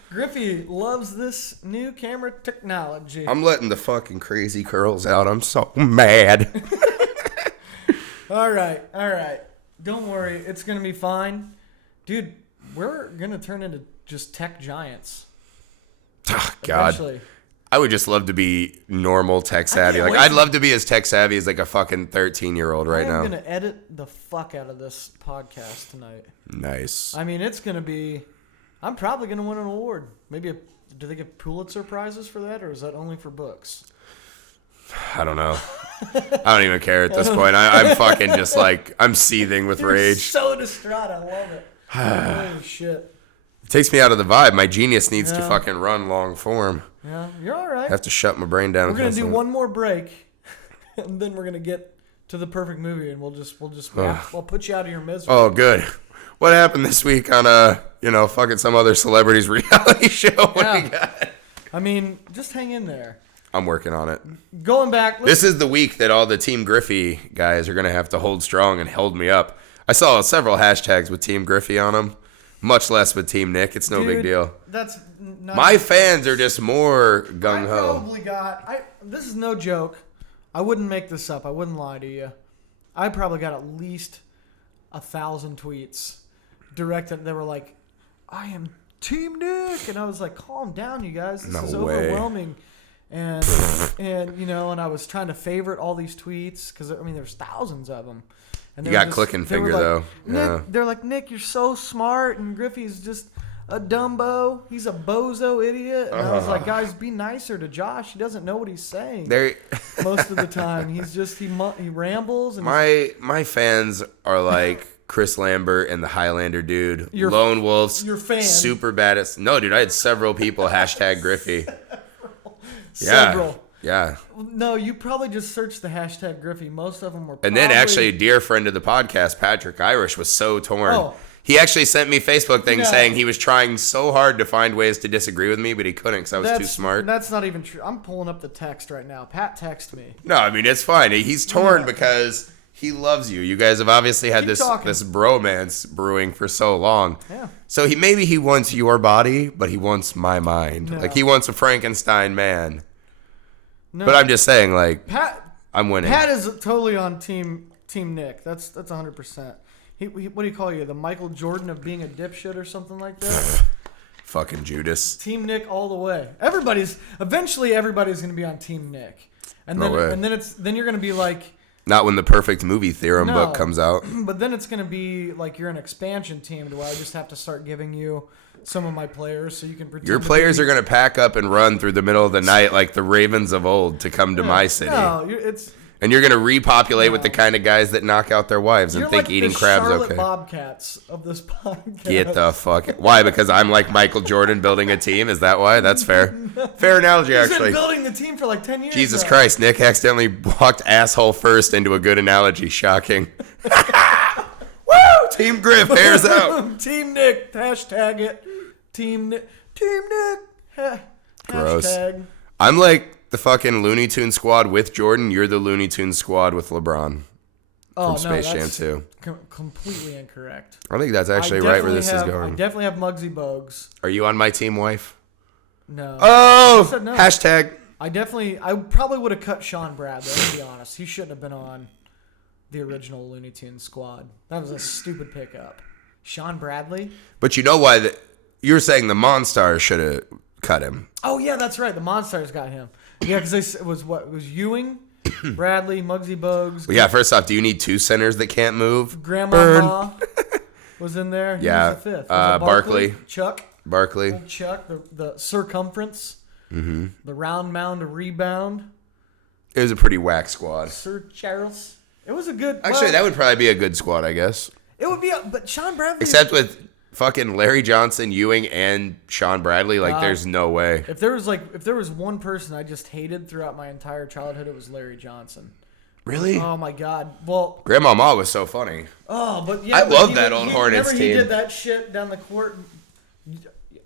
Griffey loves this new camera technology. I'm letting the fucking crazy curls out. I'm so mad. All right. Don't worry. It's going to be fine. Dude, we're going to turn into just tech giants. Oh, God. Eventually. I would just love to be normal tech savvy. can't Like, wait I'd for- love to be as tech savvy as like a fucking 13-year-old right I'm now. going to edit the fuck out of this podcast tonight. Nice. I mean, it's going to be... I'm probably going to win an award. Maybe do they get Pulitzer prizes for that, or is that only for books? I don't know. I don't even care at this point. I'm fucking just like, I'm seething with You're rage. so distraught. I love it. Holy shit. It takes me out of the vibe. My genius needs to Yeah. fucking run long form. Yeah, you're all right. I have to shut my brain down. We're gonna do constantly. one more break, and then we're gonna get to the perfect movie, and we'll put you out of your misery. Oh, good. What happened this week on fucking some other celebrity's reality show? What Yeah. we got? I mean, just hang in there. I'm working on it. Going back. This is the week that all the Team Griffey guys are going to have to hold strong and hold me up. I saw several hashtags with Team Griffey on them, much less with Team Nick. It's no big deal. That's not My fans are just more I gung-ho. probably got. This is no joke. I wouldn't make this up. I wouldn't lie to you. I probably got at least 1,000 tweets directed. They were like, "I am Team Nick," and I was like, "Calm down, you guys. This is overwhelming." And and I was trying to favorite all these tweets because there's thousands of them. And you got clicking finger though. Nick, they're like, "Nick, you're so smart," and Griffey's just a dumbo. He's a bozo idiot. And I was like, "Guys, be nicer to Josh. He doesn't know what he's saying most of the time. He's just he rambles." And my fans are like Chris Lambert and the Highlander dude, Lone Wolves. Your fans, super bad at. No, dude, I had several people hashtag Griffey. Several. Yeah. No, you probably just searched the hashtag Griffey. Most of them were. And then actually, a dear friend of the podcast, Patrick Irish, was so torn. Oh. He actually sent me Facebook things saying he was trying so hard to find ways to disagree with me, but he couldn't because I was too smart. That's not even true. I'm pulling up the text right now. Pat texted me. No, I mean, it's fine. He's torn because he loves you. You guys have obviously had this bromance brewing for so long. Yeah. So maybe he wants your body, but he wants my mind. No. Like, he wants a Frankenstein man. No. But I'm just saying, like, I'm winning. Pat is totally on Team Nick. That's 100%. He what do you call you? The Michael Jordan of being a dipshit or something like that? Fucking Judas. Team Nick all the way. Eventually everybody's going to be on Team Nick. And then then you're going to be like, not when the perfect movie theorem book comes out. But then it's going to be like you're an expansion team to where I just have to start giving you some of my players so you can pretend. Your players are going to pack up and run through the middle of the night like the Ravens of old to come to my city. No, and you're going to repopulate with the kind of guys that knock out their wives and think eating crab's Charlotte okay. Bobcats of this podcast. Get the fuck. Why? Because I'm like Michael Jordan building a team? Is that why? That's fair. Fair analogy, actually. He's been building the team for like 10 years. Jesus Christ, Nick accidentally walked asshole first into a good analogy. Shocking. Woo! Team Griff, hairs out. Team Nick, hashtag it. Team Nick. Gross. Hashtag. I'm like the fucking Looney Tunes squad with Jordan. You're the Looney Tunes squad with LeBron. From Space Jam 2. Completely incorrect. I think that's actually right where this is going. I definitely have Muggsy Bogues. Are you on my team, wife? No. Oh! No. Hashtag. I probably would have cut Sean Bradley, to be honest. He shouldn't have been on the original Looney Tunes squad. That was a stupid pickup. Sean Bradley? But you know why you're saying the Monstars should have cut him. Oh, yeah, that's right. The Monstars got him. Yeah, because it was Ewing, Bradley, Muggsy Bogues. Well, yeah, first off, do you need two centers that can't move? Grandma was in there. Yeah. Who was the fifth? Barkley. Chuck. Barkley. Old Chuck, the circumference. Mm-hmm. The round mound to rebound. It was a pretty whack squad. Sir Charles. It was a good... Actually, that would probably be a good squad, I guess. It would be... But Sean Bradley... Except with fucking Larry Johnson, Ewing, and Sean Bradley, like, there's no way. If there was one person I just hated throughout my entire childhood, it was Larry Johnson. Really? Oh, my God. Well... Grandmama was so funny. Oh, but yeah... I love that old Hornets team. He did that shit down the court.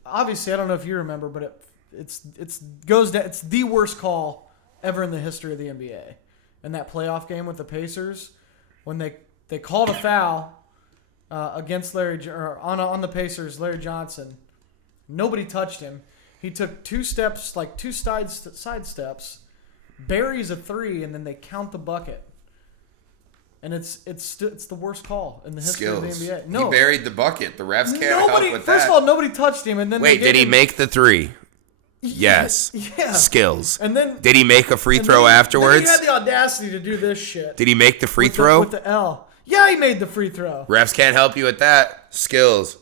Obviously, I don't know if you remember, but it's the worst call ever in the history of the NBA. In that playoff game with the Pacers, when they called a foul against on the Pacers, Larry Johnson, nobody touched him. He took two steps, like two side steps, buries a three, and then they count the bucket. And it's the worst call in the history of the NBA. No, he buried the bucket. The refs can't help with that. First of all, nobody touched him, and then wait, did he make the three? Yes. Yeah. Skills. And then did he make a free throw afterwards? Then he had the audacity to do this shit. Did he make the free throw? With the L. Yeah, he made the free throw. Refs can't help you with that. Skills.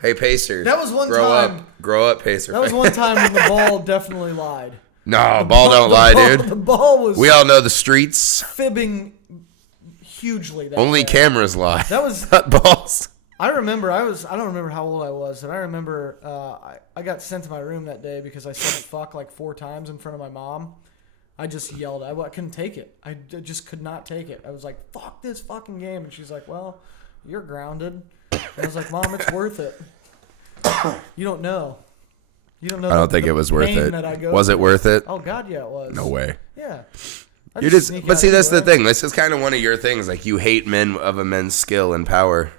Hey, Pacers. That was one Grow time. Up. Grow up, Pacers. That was one time when the ball definitely lied. No, ball don't lie, dude. The ball was... We all know the streets. Fibbing hugely. Only day. Cameras lie. That was... Not balls. I don't remember how old I was, and I remember I got sent to my room that day because I said fuck like 4 times in front of my mom. I just yelled. I couldn't take it. I just could not take it. I was like, fuck this fucking game. And she's like, well, you're grounded. And I was like, Mom, it's worth it. You don't know. You don't know. I don't think it was worth it. Was it worth it? Oh, God, yeah, it was. No way. Yeah. But see, that's the thing. This is kind of one of your things. Like, you hate men of a men's skill and power.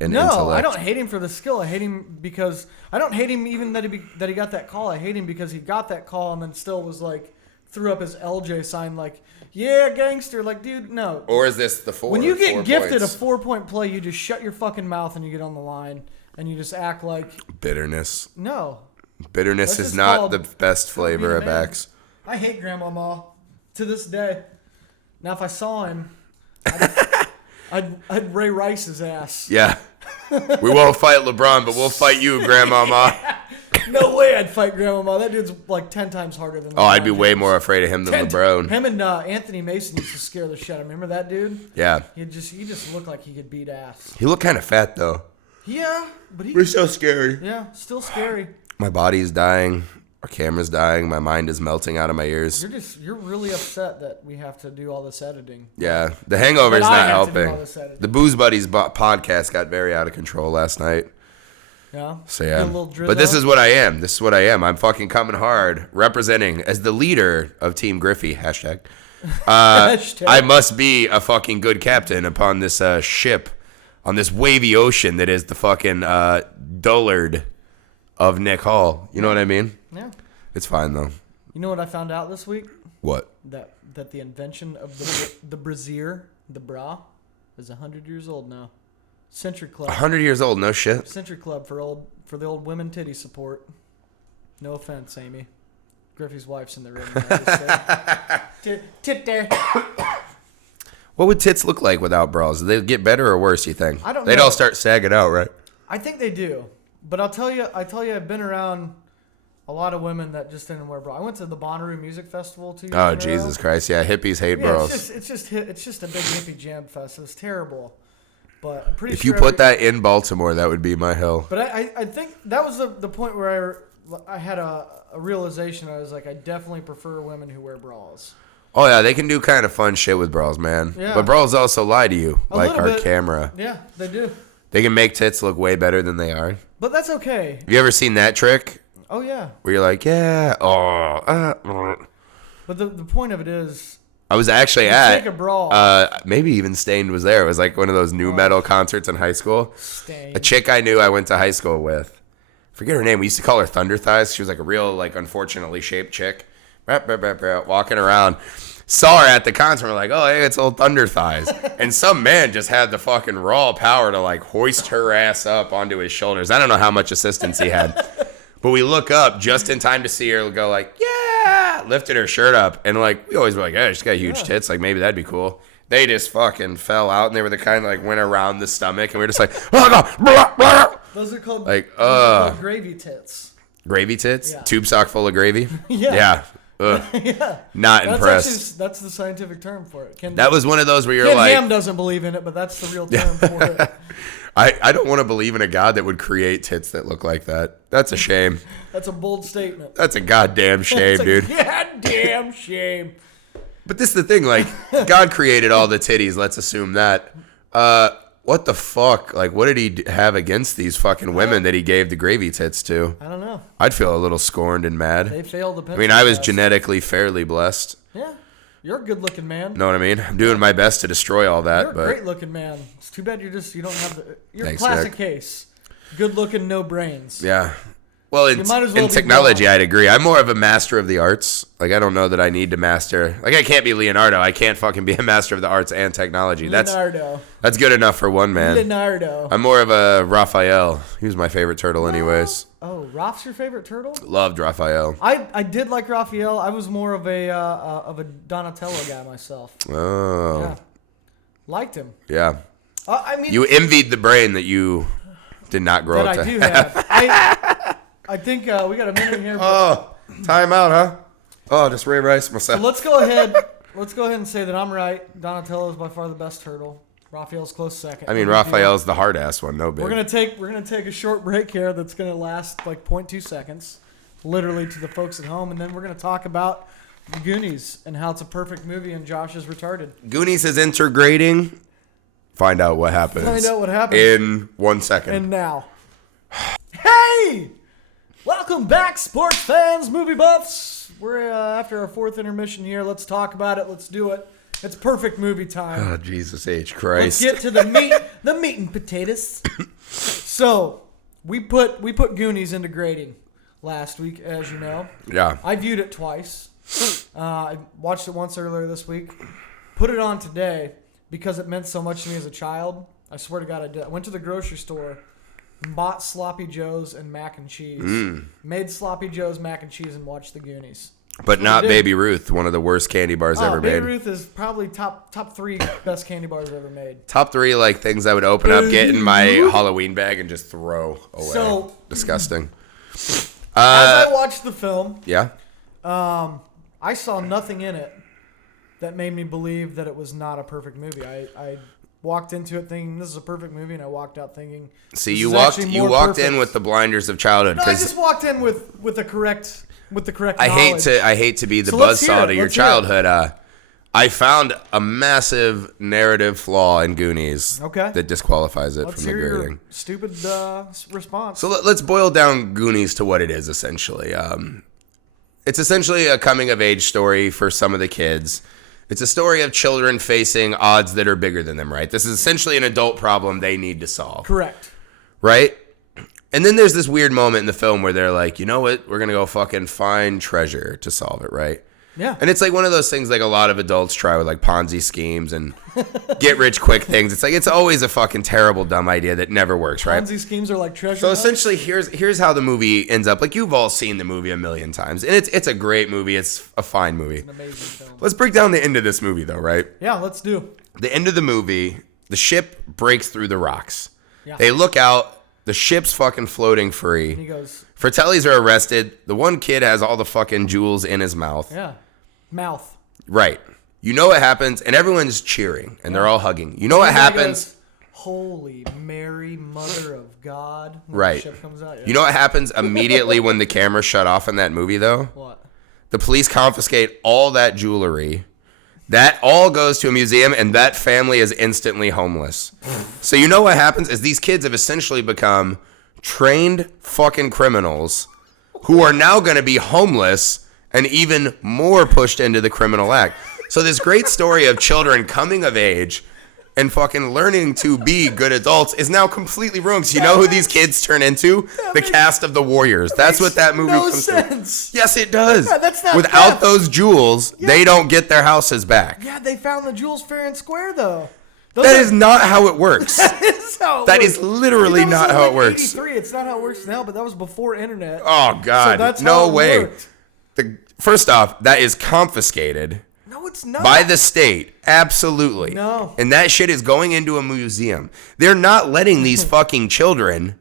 No, intellect. I don't hate him for the skill. I hate him because I don't hate him even that he got that call. I hate him because he got that call and then still was like threw up his LJ sign like, yeah, gangster. Like, dude, no. Or is this the 4? When you get 4 gifted points. a 4-point play, you just shut your fucking mouth and you get on the line and you just act like Bitterness. no. Bitterness That's is just not called the best flavor being a of man. X. I hate Grandmama to this day. Now, if I saw him, I'd Ray Rice his ass. Yeah. We won't fight LeBron, but we'll fight you, Grandmama. No way I'd fight Grandmama. That dude's like 10 times harder than LeBron. Oh, I'd be way more afraid of him than LeBron. Him and Anthony Mason used to scare the shit. Remember that dude? Yeah. He just looked like he could beat ass. He looked kind of fat, though. Yeah, but We're so scary. yeah, still scary. My body's dying. Our camera's dying. My mind is melting out of my ears. You're really upset that we have to do all this editing. Yeah. The hangover's But I not have to do all helping. this editing. The Booze Buddies podcast got very out of control last night. Yeah. So Get yeah, a little but this drizzo. is what I am. This is what I am. I'm fucking coming hard, representing as the leader of Team Griffey. Hashtag. Hashtag. I must be a fucking good captain upon this ship, on this wavy ocean that is the fucking dullard of Nick Hall. You know what I mean? Yeah. It's fine though. You know what I found out this week? What? That the invention of the brassiere, the bra, is 100 years old now. Century Club. 100 years old? No shit. Century Club for the old women titty support. No offense, Amy. Griffey's wife's in the room. Tip there. What would tits look like without bras? Do they get better or worse? You think? I don't They'd know. all start sagging out, right? I think they do, but I'll tell you, I've been around a lot of women that just didn't wear bra. I went to the Bonnaroo Music Festival 2 years Oh in a row. Jesus Christ! Yeah, hippies hate Yeah, bras. it's just a big hippie jam fest. It was terrible, but I'm pretty If sure you put that in Baltimore, that would be my hell. But I think that was the point where I had a realization. I was like, I definitely prefer women who wear bras. Oh yeah, they can do kind of fun shit with bras, man. Yeah. But bras also lie to you, A like little our bit. camera. Yeah, they do. They can make tits look way better than they are. But that's okay. Have you ever seen that trick Oh yeah. where you're like, yeah, But the point of it is, I was actually you at take a bra. maybe even Stained was there. It was like one of those new metal concerts in high school. Stain. A chick I knew I went to high school with. Forget her name. We used to call her Thunder Thighs. She was like a real, like, unfortunately shaped chick. Walking around. Saw her at the concert. We're like, oh, hey, it's old Thunder Thighs. And some man just had the fucking raw power to, like, hoist her ass up onto his shoulders. I don't know how much assistance he had. But we look up just in time to see her go like, yeah, lifted her shirt up. And, like, we always were like, hey, she's got huge tits. Like, maybe that'd be cool. They just fucking fell out, and they were the kind that, like, went around the stomach. And we were just like, oh, no, blah, blah. Those are called gravy tits. Gravy tits? Yeah. Tube sock full of gravy? Yeah. Yeah. Ugh. Yeah. Not impressed. That's the scientific term for it. That was one of those where you're Ken like, Ham doesn't believe in it, but that's the real term for it. I don't want to believe in a God that would create tits that look like that. That's a shame. That's a bold statement. That's a goddamn shame, It's a dude. goddamn shame. But this is the thing, like, God created all the titties, let's assume that. What the fuck? Like, what did he have against these fucking women that he gave the gravy tits to? I don't know. I'd feel a little scorned and mad. They failed the I mean, I was test. genetically fairly blessed. Yeah. You're a good looking man. Know what I mean? I'm doing my best to destroy all that, You're a but great looking man. It's too bad you don't have the. You're Thanks, a classic Nick. case. Good looking, no brains. yeah. Well, in might as well be technology, blonde. I'd agree. I'm more of a master of the arts. Like, I don't know that I need to master. Like, I can't be Leonardo. I can't fucking be a master of the arts and technology. Leonardo. That's good enough for one man. Leonardo. I'm more of a Raphael. He was my favorite turtle anyways. Oh, Raph's your favorite turtle? Loved Raphael. I did like Raphael. I was more of a Donatello guy myself. Oh. Yeah. Liked him. Yeah. I mean, You envied the brain that you did not grow that up I to do have. I think we got a minute here. But Oh, time out, huh? Oh, just Ray Rice myself. let's go ahead. Let's go ahead and say that I'm right. Donatello is by far the best turtle. Raphael's close second. I mean, Raphael's the hard ass one. No big. We're gonna take a short break here. That's gonna last like 0.2 seconds, literally to the folks at home, and then we're gonna talk about the Goonies and how it's a perfect movie and Josh is retarded. Goonies is intergrading. Find out what happens. Find out what happens in 1 second. And now, hey, welcome back, sports fans, movie buffs. We're after our fourth intermission here. Let's talk about it. Let's do it. It's perfect movie time. Oh, Jesus H. Let's Christ. get to the meat and potatoes. So we put Goonies into grading last week, as you know. Yeah. I viewed it twice. I watched it once earlier this week. Put it on today because it meant so much to me as a child. I swear to God I did. I went to the grocery store and bought Sloppy Joe's and mac and cheese. Made Sloppy Joe's mac and cheese and watched the Goonies. But not Baby Ruth, one of the worst candy bars ever made. Baby Ruth is probably top 3 best candy bars ever made. Top 3 like things I would open up, get in my Halloween bag, and just throw away. So disgusting. As I watched the film, Yeah. I saw nothing in it that made me believe that it was not a perfect movie. I walked into it thinking this is a perfect movie, and I walked out thinking. See, you walked in with the blinders of childhood. No, I just walked in with the correct knowledge. I hate to be the buzzsaw to your childhood. I found a massive narrative flaw in Goonies that disqualifies it from the grading. Your stupid response. So let's boil down Goonies to what it is essentially. It's essentially a coming-of-age story for some of the kids. It's a story of children facing odds that are bigger than them, right? This is essentially an adult problem they need to solve. Correct. Right? And then there's this weird moment in the film where they're like, you know what? We're going to go fucking find treasure to solve it, right? Yeah. And it's like one of those things like a lot of adults try with like Ponzi schemes and get rich quick things. It's like it's always a fucking terrible dumb idea that never works, right? Ponzi schemes are like treasure. So essentially here's how the movie ends up. Like you've all seen the movie a million times. And it's a great movie. It's a fine movie. It's an amazing film. Let's break down the end of this movie though, right? Yeah, let's do. The end of the movie, the ship breaks through the rocks. Yeah. They look out, the ship's fucking floating free. And he goes, Fratellis are arrested. The one kid has all the fucking jewels in his mouth. yeah. Mouth. Right. You know what happens, and everyone's cheering, and they're all hugging. You know what happens? Goes, Holy Mary, Mother of God. When Right. The ship comes out. Yeah. You know what happens immediately when the camera shut off in that movie, though? What? The police confiscate all that jewelry. That all goes to a museum, and that family is instantly homeless. So you know what happens is these kids have essentially become trained fucking criminals who are now going to be homeless and even more pushed into the criminal act. So this great story of children coming of age and fucking learning to be good adults is now completely ruined. So you know who these kids turn into? The cast of the Warriors. That's what that movie comes sense. to. Yes, it does. Yeah, that's not Without theft. those jewels, they don't get their houses back. Yeah, they found the jewels fair and square, though. That is not how it works. That is how it That works. is literally not how it works. 83. It's not how it works now, but that was before internet. Oh, God. So that's no how it way. worked. First off, that is confiscated. No, it's not. By the state. Absolutely. No. And that shit is going into a museum. They're not letting these fucking children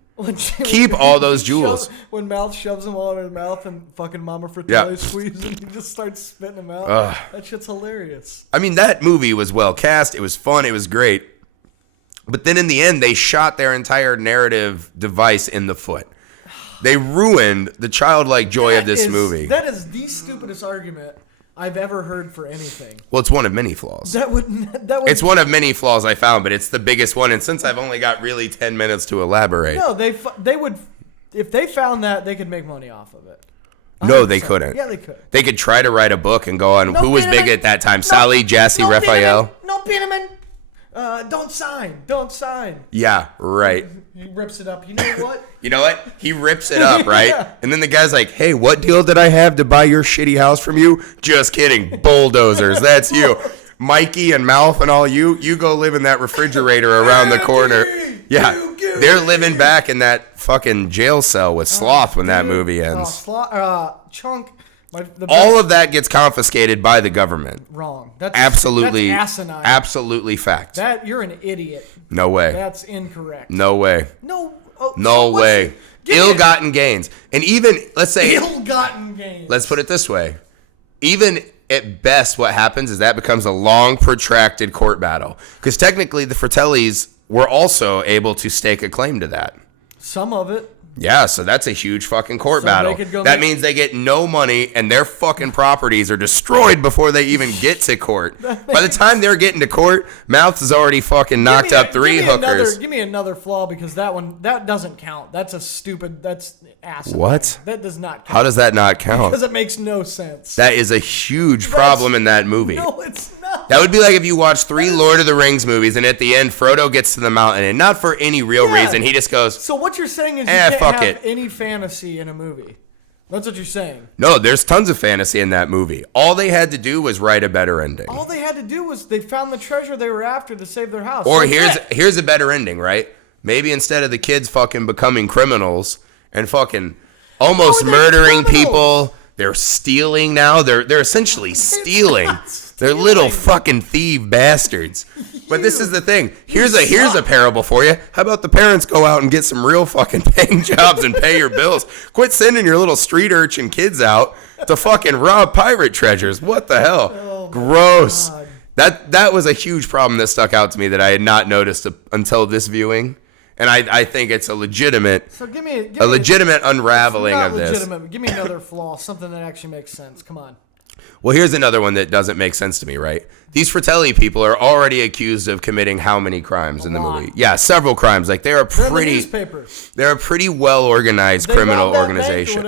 keep all those jewels. When Mouth shoves them all in his mouth and fucking Mama Fratelli squeezes and he just starts spitting them out. That shit's hilarious. I mean, that movie was well cast. It was fun. It was great. But then in the end, they shot their entire narrative device in the foot. They ruined the childlike joy of this movie. That is the stupidest argument I've ever heard for anything. Well, it's one of many flaws. That would. It's one of many flaws I found, but it's the biggest one. And since I've only got really 10 minutes to elaborate. No, they would. If they found that, they could make money off of it. 100%. No, they couldn't. Yeah, they could. They could try to write a book and go on who was big at that time. No, Sally, Jassy, Raphael. No, Peterman. Don't sign. Don't sign. Yeah, right. He rips it up. You know what? You know what? He rips it up, right? Yeah. And then the guy's like, hey, what deal did I have to buy your shitty house from you? Just kidding. Bulldozers. That's you. Mikey and Mouth and all you go live in that refrigerator around the corner. Yeah. They're living back in that fucking jail cell with Sloth when that movie ends. Chunk. All of that gets confiscated by the government. Wrong. That's absolutely that's asinine. Absolutely fact. That you're an idiot. No way. That's incorrect. No way. No. No way. Ill-gotten gains. And even, let's say... Ill-gotten gains. Let's put it this way. Even at best, what happens is that becomes a long, protracted court battle. Because technically, the Fratellis were also able to stake a claim to that. Some of it. Yeah, so that's a huge fucking court battle. That means they get no money and their fucking properties are destroyed before they even get to court. By the time they're getting to court, Mouth has already fucking knocked up 3 hookers. Give me another flaw because that doesn't count. That's asinine. What? That does not count. How does that not count? Because it makes no sense. That is a huge problem in that movie. No, it's not. That would be like if you watch 3 Lord of the Rings movies and at the end Frodo gets to the mountain and not for any real reason, he just goes, so what you're saying is you can't fuck have it. any fantasy in a movie. That's what you're saying. No, there's tons of fantasy in that movie. All they had to do was write a better ending. All they had to do was they found the treasure they were after to save their house. Or here's a better ending, right? Maybe instead of the kids fucking becoming criminals and fucking almost murdering people, they're stealing now. They're essentially stealing. They're little fucking thief bastards. But this is the thing. Here's a parable for you. How about the parents go out and get some real fucking paying jobs and pay your bills? Quit sending your little street urchin kids out to fucking rob pirate treasures. What the hell? Oh, gross. God. That was a huge problem that stuck out to me that I had not noticed until this viewing. And I think it's a legitimate, legitimate unraveling of this. Give me another flaw, something that actually makes sense. Come on. Well, here's another one that doesn't make sense to me, right? These Fratelli people are already accused of committing how many crimes in the movie? Yeah, several crimes. Like they're a pretty well organized criminal organization.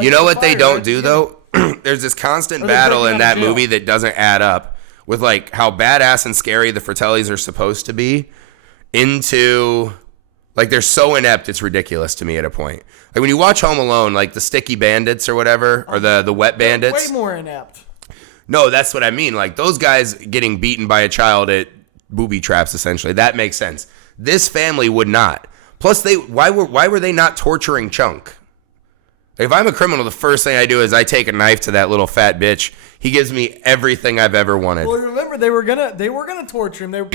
You know what they don't do though? There's this constant battle in that movie that doesn't add up with like how badass and scary the Fratellis are supposed to be into like they're so inept it's ridiculous to me at a point. Like when you watch Home Alone, like the sticky bandits or whatever, or the wet bandits. Way more inept. No, that's what I mean. Like those guys getting beaten by a child at booby traps, essentially. That makes sense. This family would not. Plus, why were they not torturing Chunk? If I'm a criminal, the first thing I do is I take a knife to that little fat bitch. He gives me everything I've ever wanted. Well, remember they were gonna torture him. They were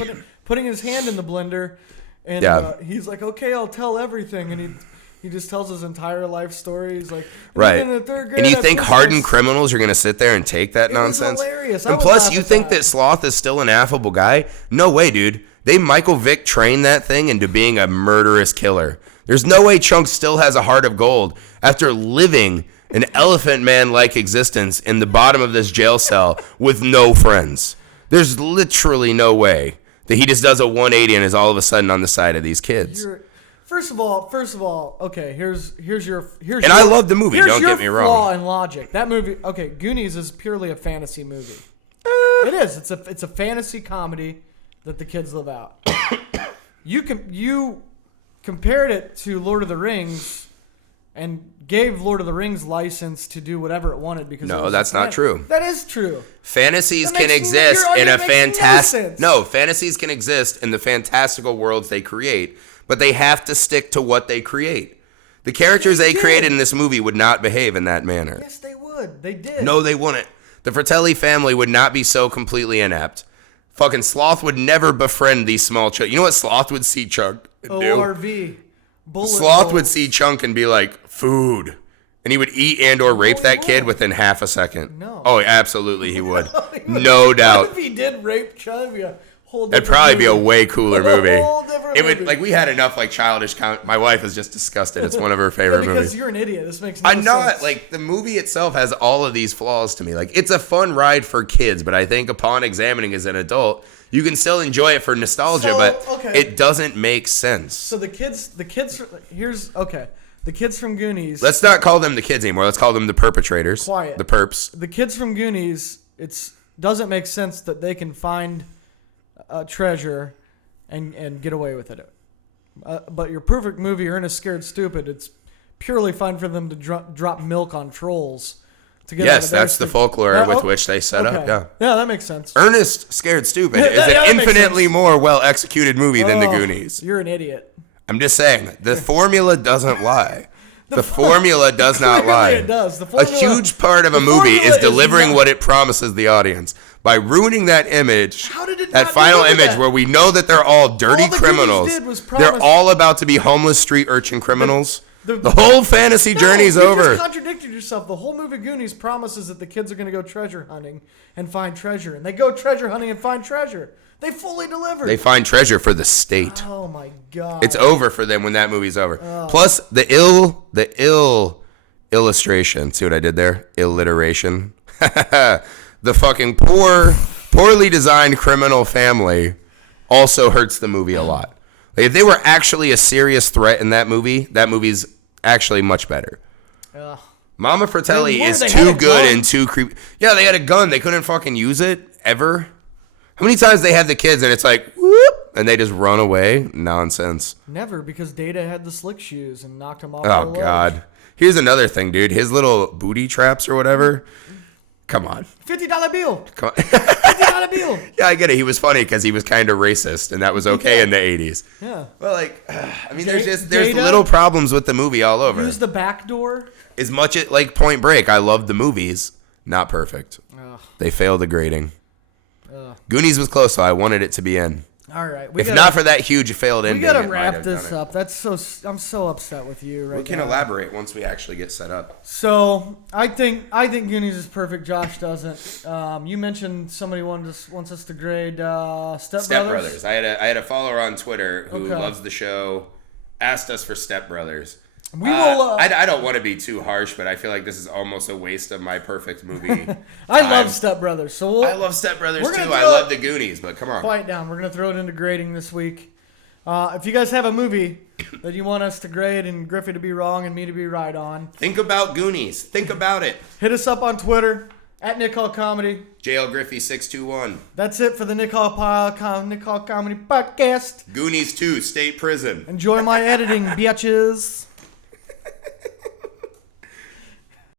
putting his hand in the blender, and he's like, "Okay, I'll tell everything," and he just tells his entire life story. He's like, right. In the third grade, and you think hardened criminals are going to sit there and take that nonsense? Hilarious. And plus, you think that Sloth is still an affable guy? No way, dude. They Michael Vick trained that thing into being a murderous killer. There's no way Chunk still has a heart of gold after living an elephant man-like existence in the bottom of this jail cell with no friends. There's literally no way that he just does a 180 and is all of a sudden on the side of these kids. First of all, okay, here's your and I love the movie, don't get me wrong. Flaw in logic. That movie, okay, Goonies is purely a fantasy movie. It is. It's a fantasy comedy that the kids live out. You compared it to Lord of the Rings and gave Lord of the Rings license to do whatever it wanted because that's not true. That is true. Fantasies can exist in a fantastic. No, fantasies can exist in the fantastical worlds they create. But they have to stick to what they create. The characters they created in this movie would not behave in that manner. Yes, they would. They did. No, they wouldn't. The Fratelli family would not be so completely inept. Fucking Sloth would never befriend these small children. You know what Sloth would see Chunk do? ORV. Sloth would see Chunk and be like, food. And he would eat and or rape that kid within half a second. No. Oh, absolutely he would. No doubt. What if he did rape Chunk? It'd probably be a way cooler movie. It would like we had enough like childish count. My wife is just disgusted. It's one of her favorite movies. Because you're an idiot. This makes no sense. I'm not like the movie itself has all of these flaws to me. Like it's a fun ride for kids, but I think upon examining as an adult, you can still enjoy it for nostalgia, it doesn't make sense. So the kids the kids from Goonies. Let's not call them the kids anymore. Let's call them the perpetrators. Quiet. The perps. The kids from Goonies. Doesn't make sense that they can find a treasure and get away with it. But your perfect movie, Ernest Scared Stupid, it's purely fine for them to drop milk on trolls. To get yes, that's the folklore with which they set up. Yeah, that makes sense. Ernest Scared Stupid is an infinitely more well-executed movie than the Goonies. You're an idiot. I'm just saying, the formula doesn't lie. The formula does not lie. It does. A huge part of a movie is delivering what it promises the audience. By ruining that image, that final image where we know that they're all dirty criminals, they're all about to be homeless street urchin criminals. The whole fantasy journey's over. You just contradicted yourself. The whole movie Goonies promises that the kids are going to go treasure hunting and find treasure. And they go treasure hunting and find treasure. They fully delivered. They find treasure for the state. Oh, my God. It's over for them when that movie's over. Plus, the ill illustration. See what I did there? Alliteration. The fucking poorly designed criminal family also hurts the movie a lot. Like if they were actually a serious threat in that movie's actually much better. Mama Fratelli is too good and too creepy. Yeah, they had a gun. They couldn't fucking use it ever. How many times they have the kids and it's like, whoop, and they just run away? Nonsense. Never, because Data had the slick shoes and knocked him off. Oh, the God. ledge. Here's another thing, dude. His little booty traps or whatever. Come on. $50 bill. Come on. $50 bill. Yeah, I get it. He was funny because he was kind of racist, and that was okay in the 80s. Yeah. Well, like, I mean, there's Jada, little problems with the movie all over. Use the back door. As much as, like, Point Break, I love the movies. Not perfect. Ugh. They failed the grading. Ugh. Goonies was close, so I wanted it to be in. All right. If not for that huge failed ending, we gotta it might wrap have this done it. up. I'm so upset with you right now. We can elaborate once we actually get set up. So I think Goonies is perfect. Josh doesn't. You mentioned somebody wants us to grade Step Brothers. I had a follower on Twitter who Okay. loves the show, asked us for Step Brothers. We will. I don't want to be too harsh, but I feel like this is almost a waste of my perfect movie. I time. love Step Brothers. So I love Step Brothers we're too. gonna I throw love the Goonies, but come on. quiet down. We're gonna throw it into grading this week. If you guys have a movie that you want us to grade and Griffey to be wrong and me to be right on, Think about Goonies. Think about it. hit us up on Twitter at nickhallcomedy. JL Griffey 621. That's it for the Nick Hall Comedy Podcast. Goonies 2, State Prison. Enjoy my editing, bitches.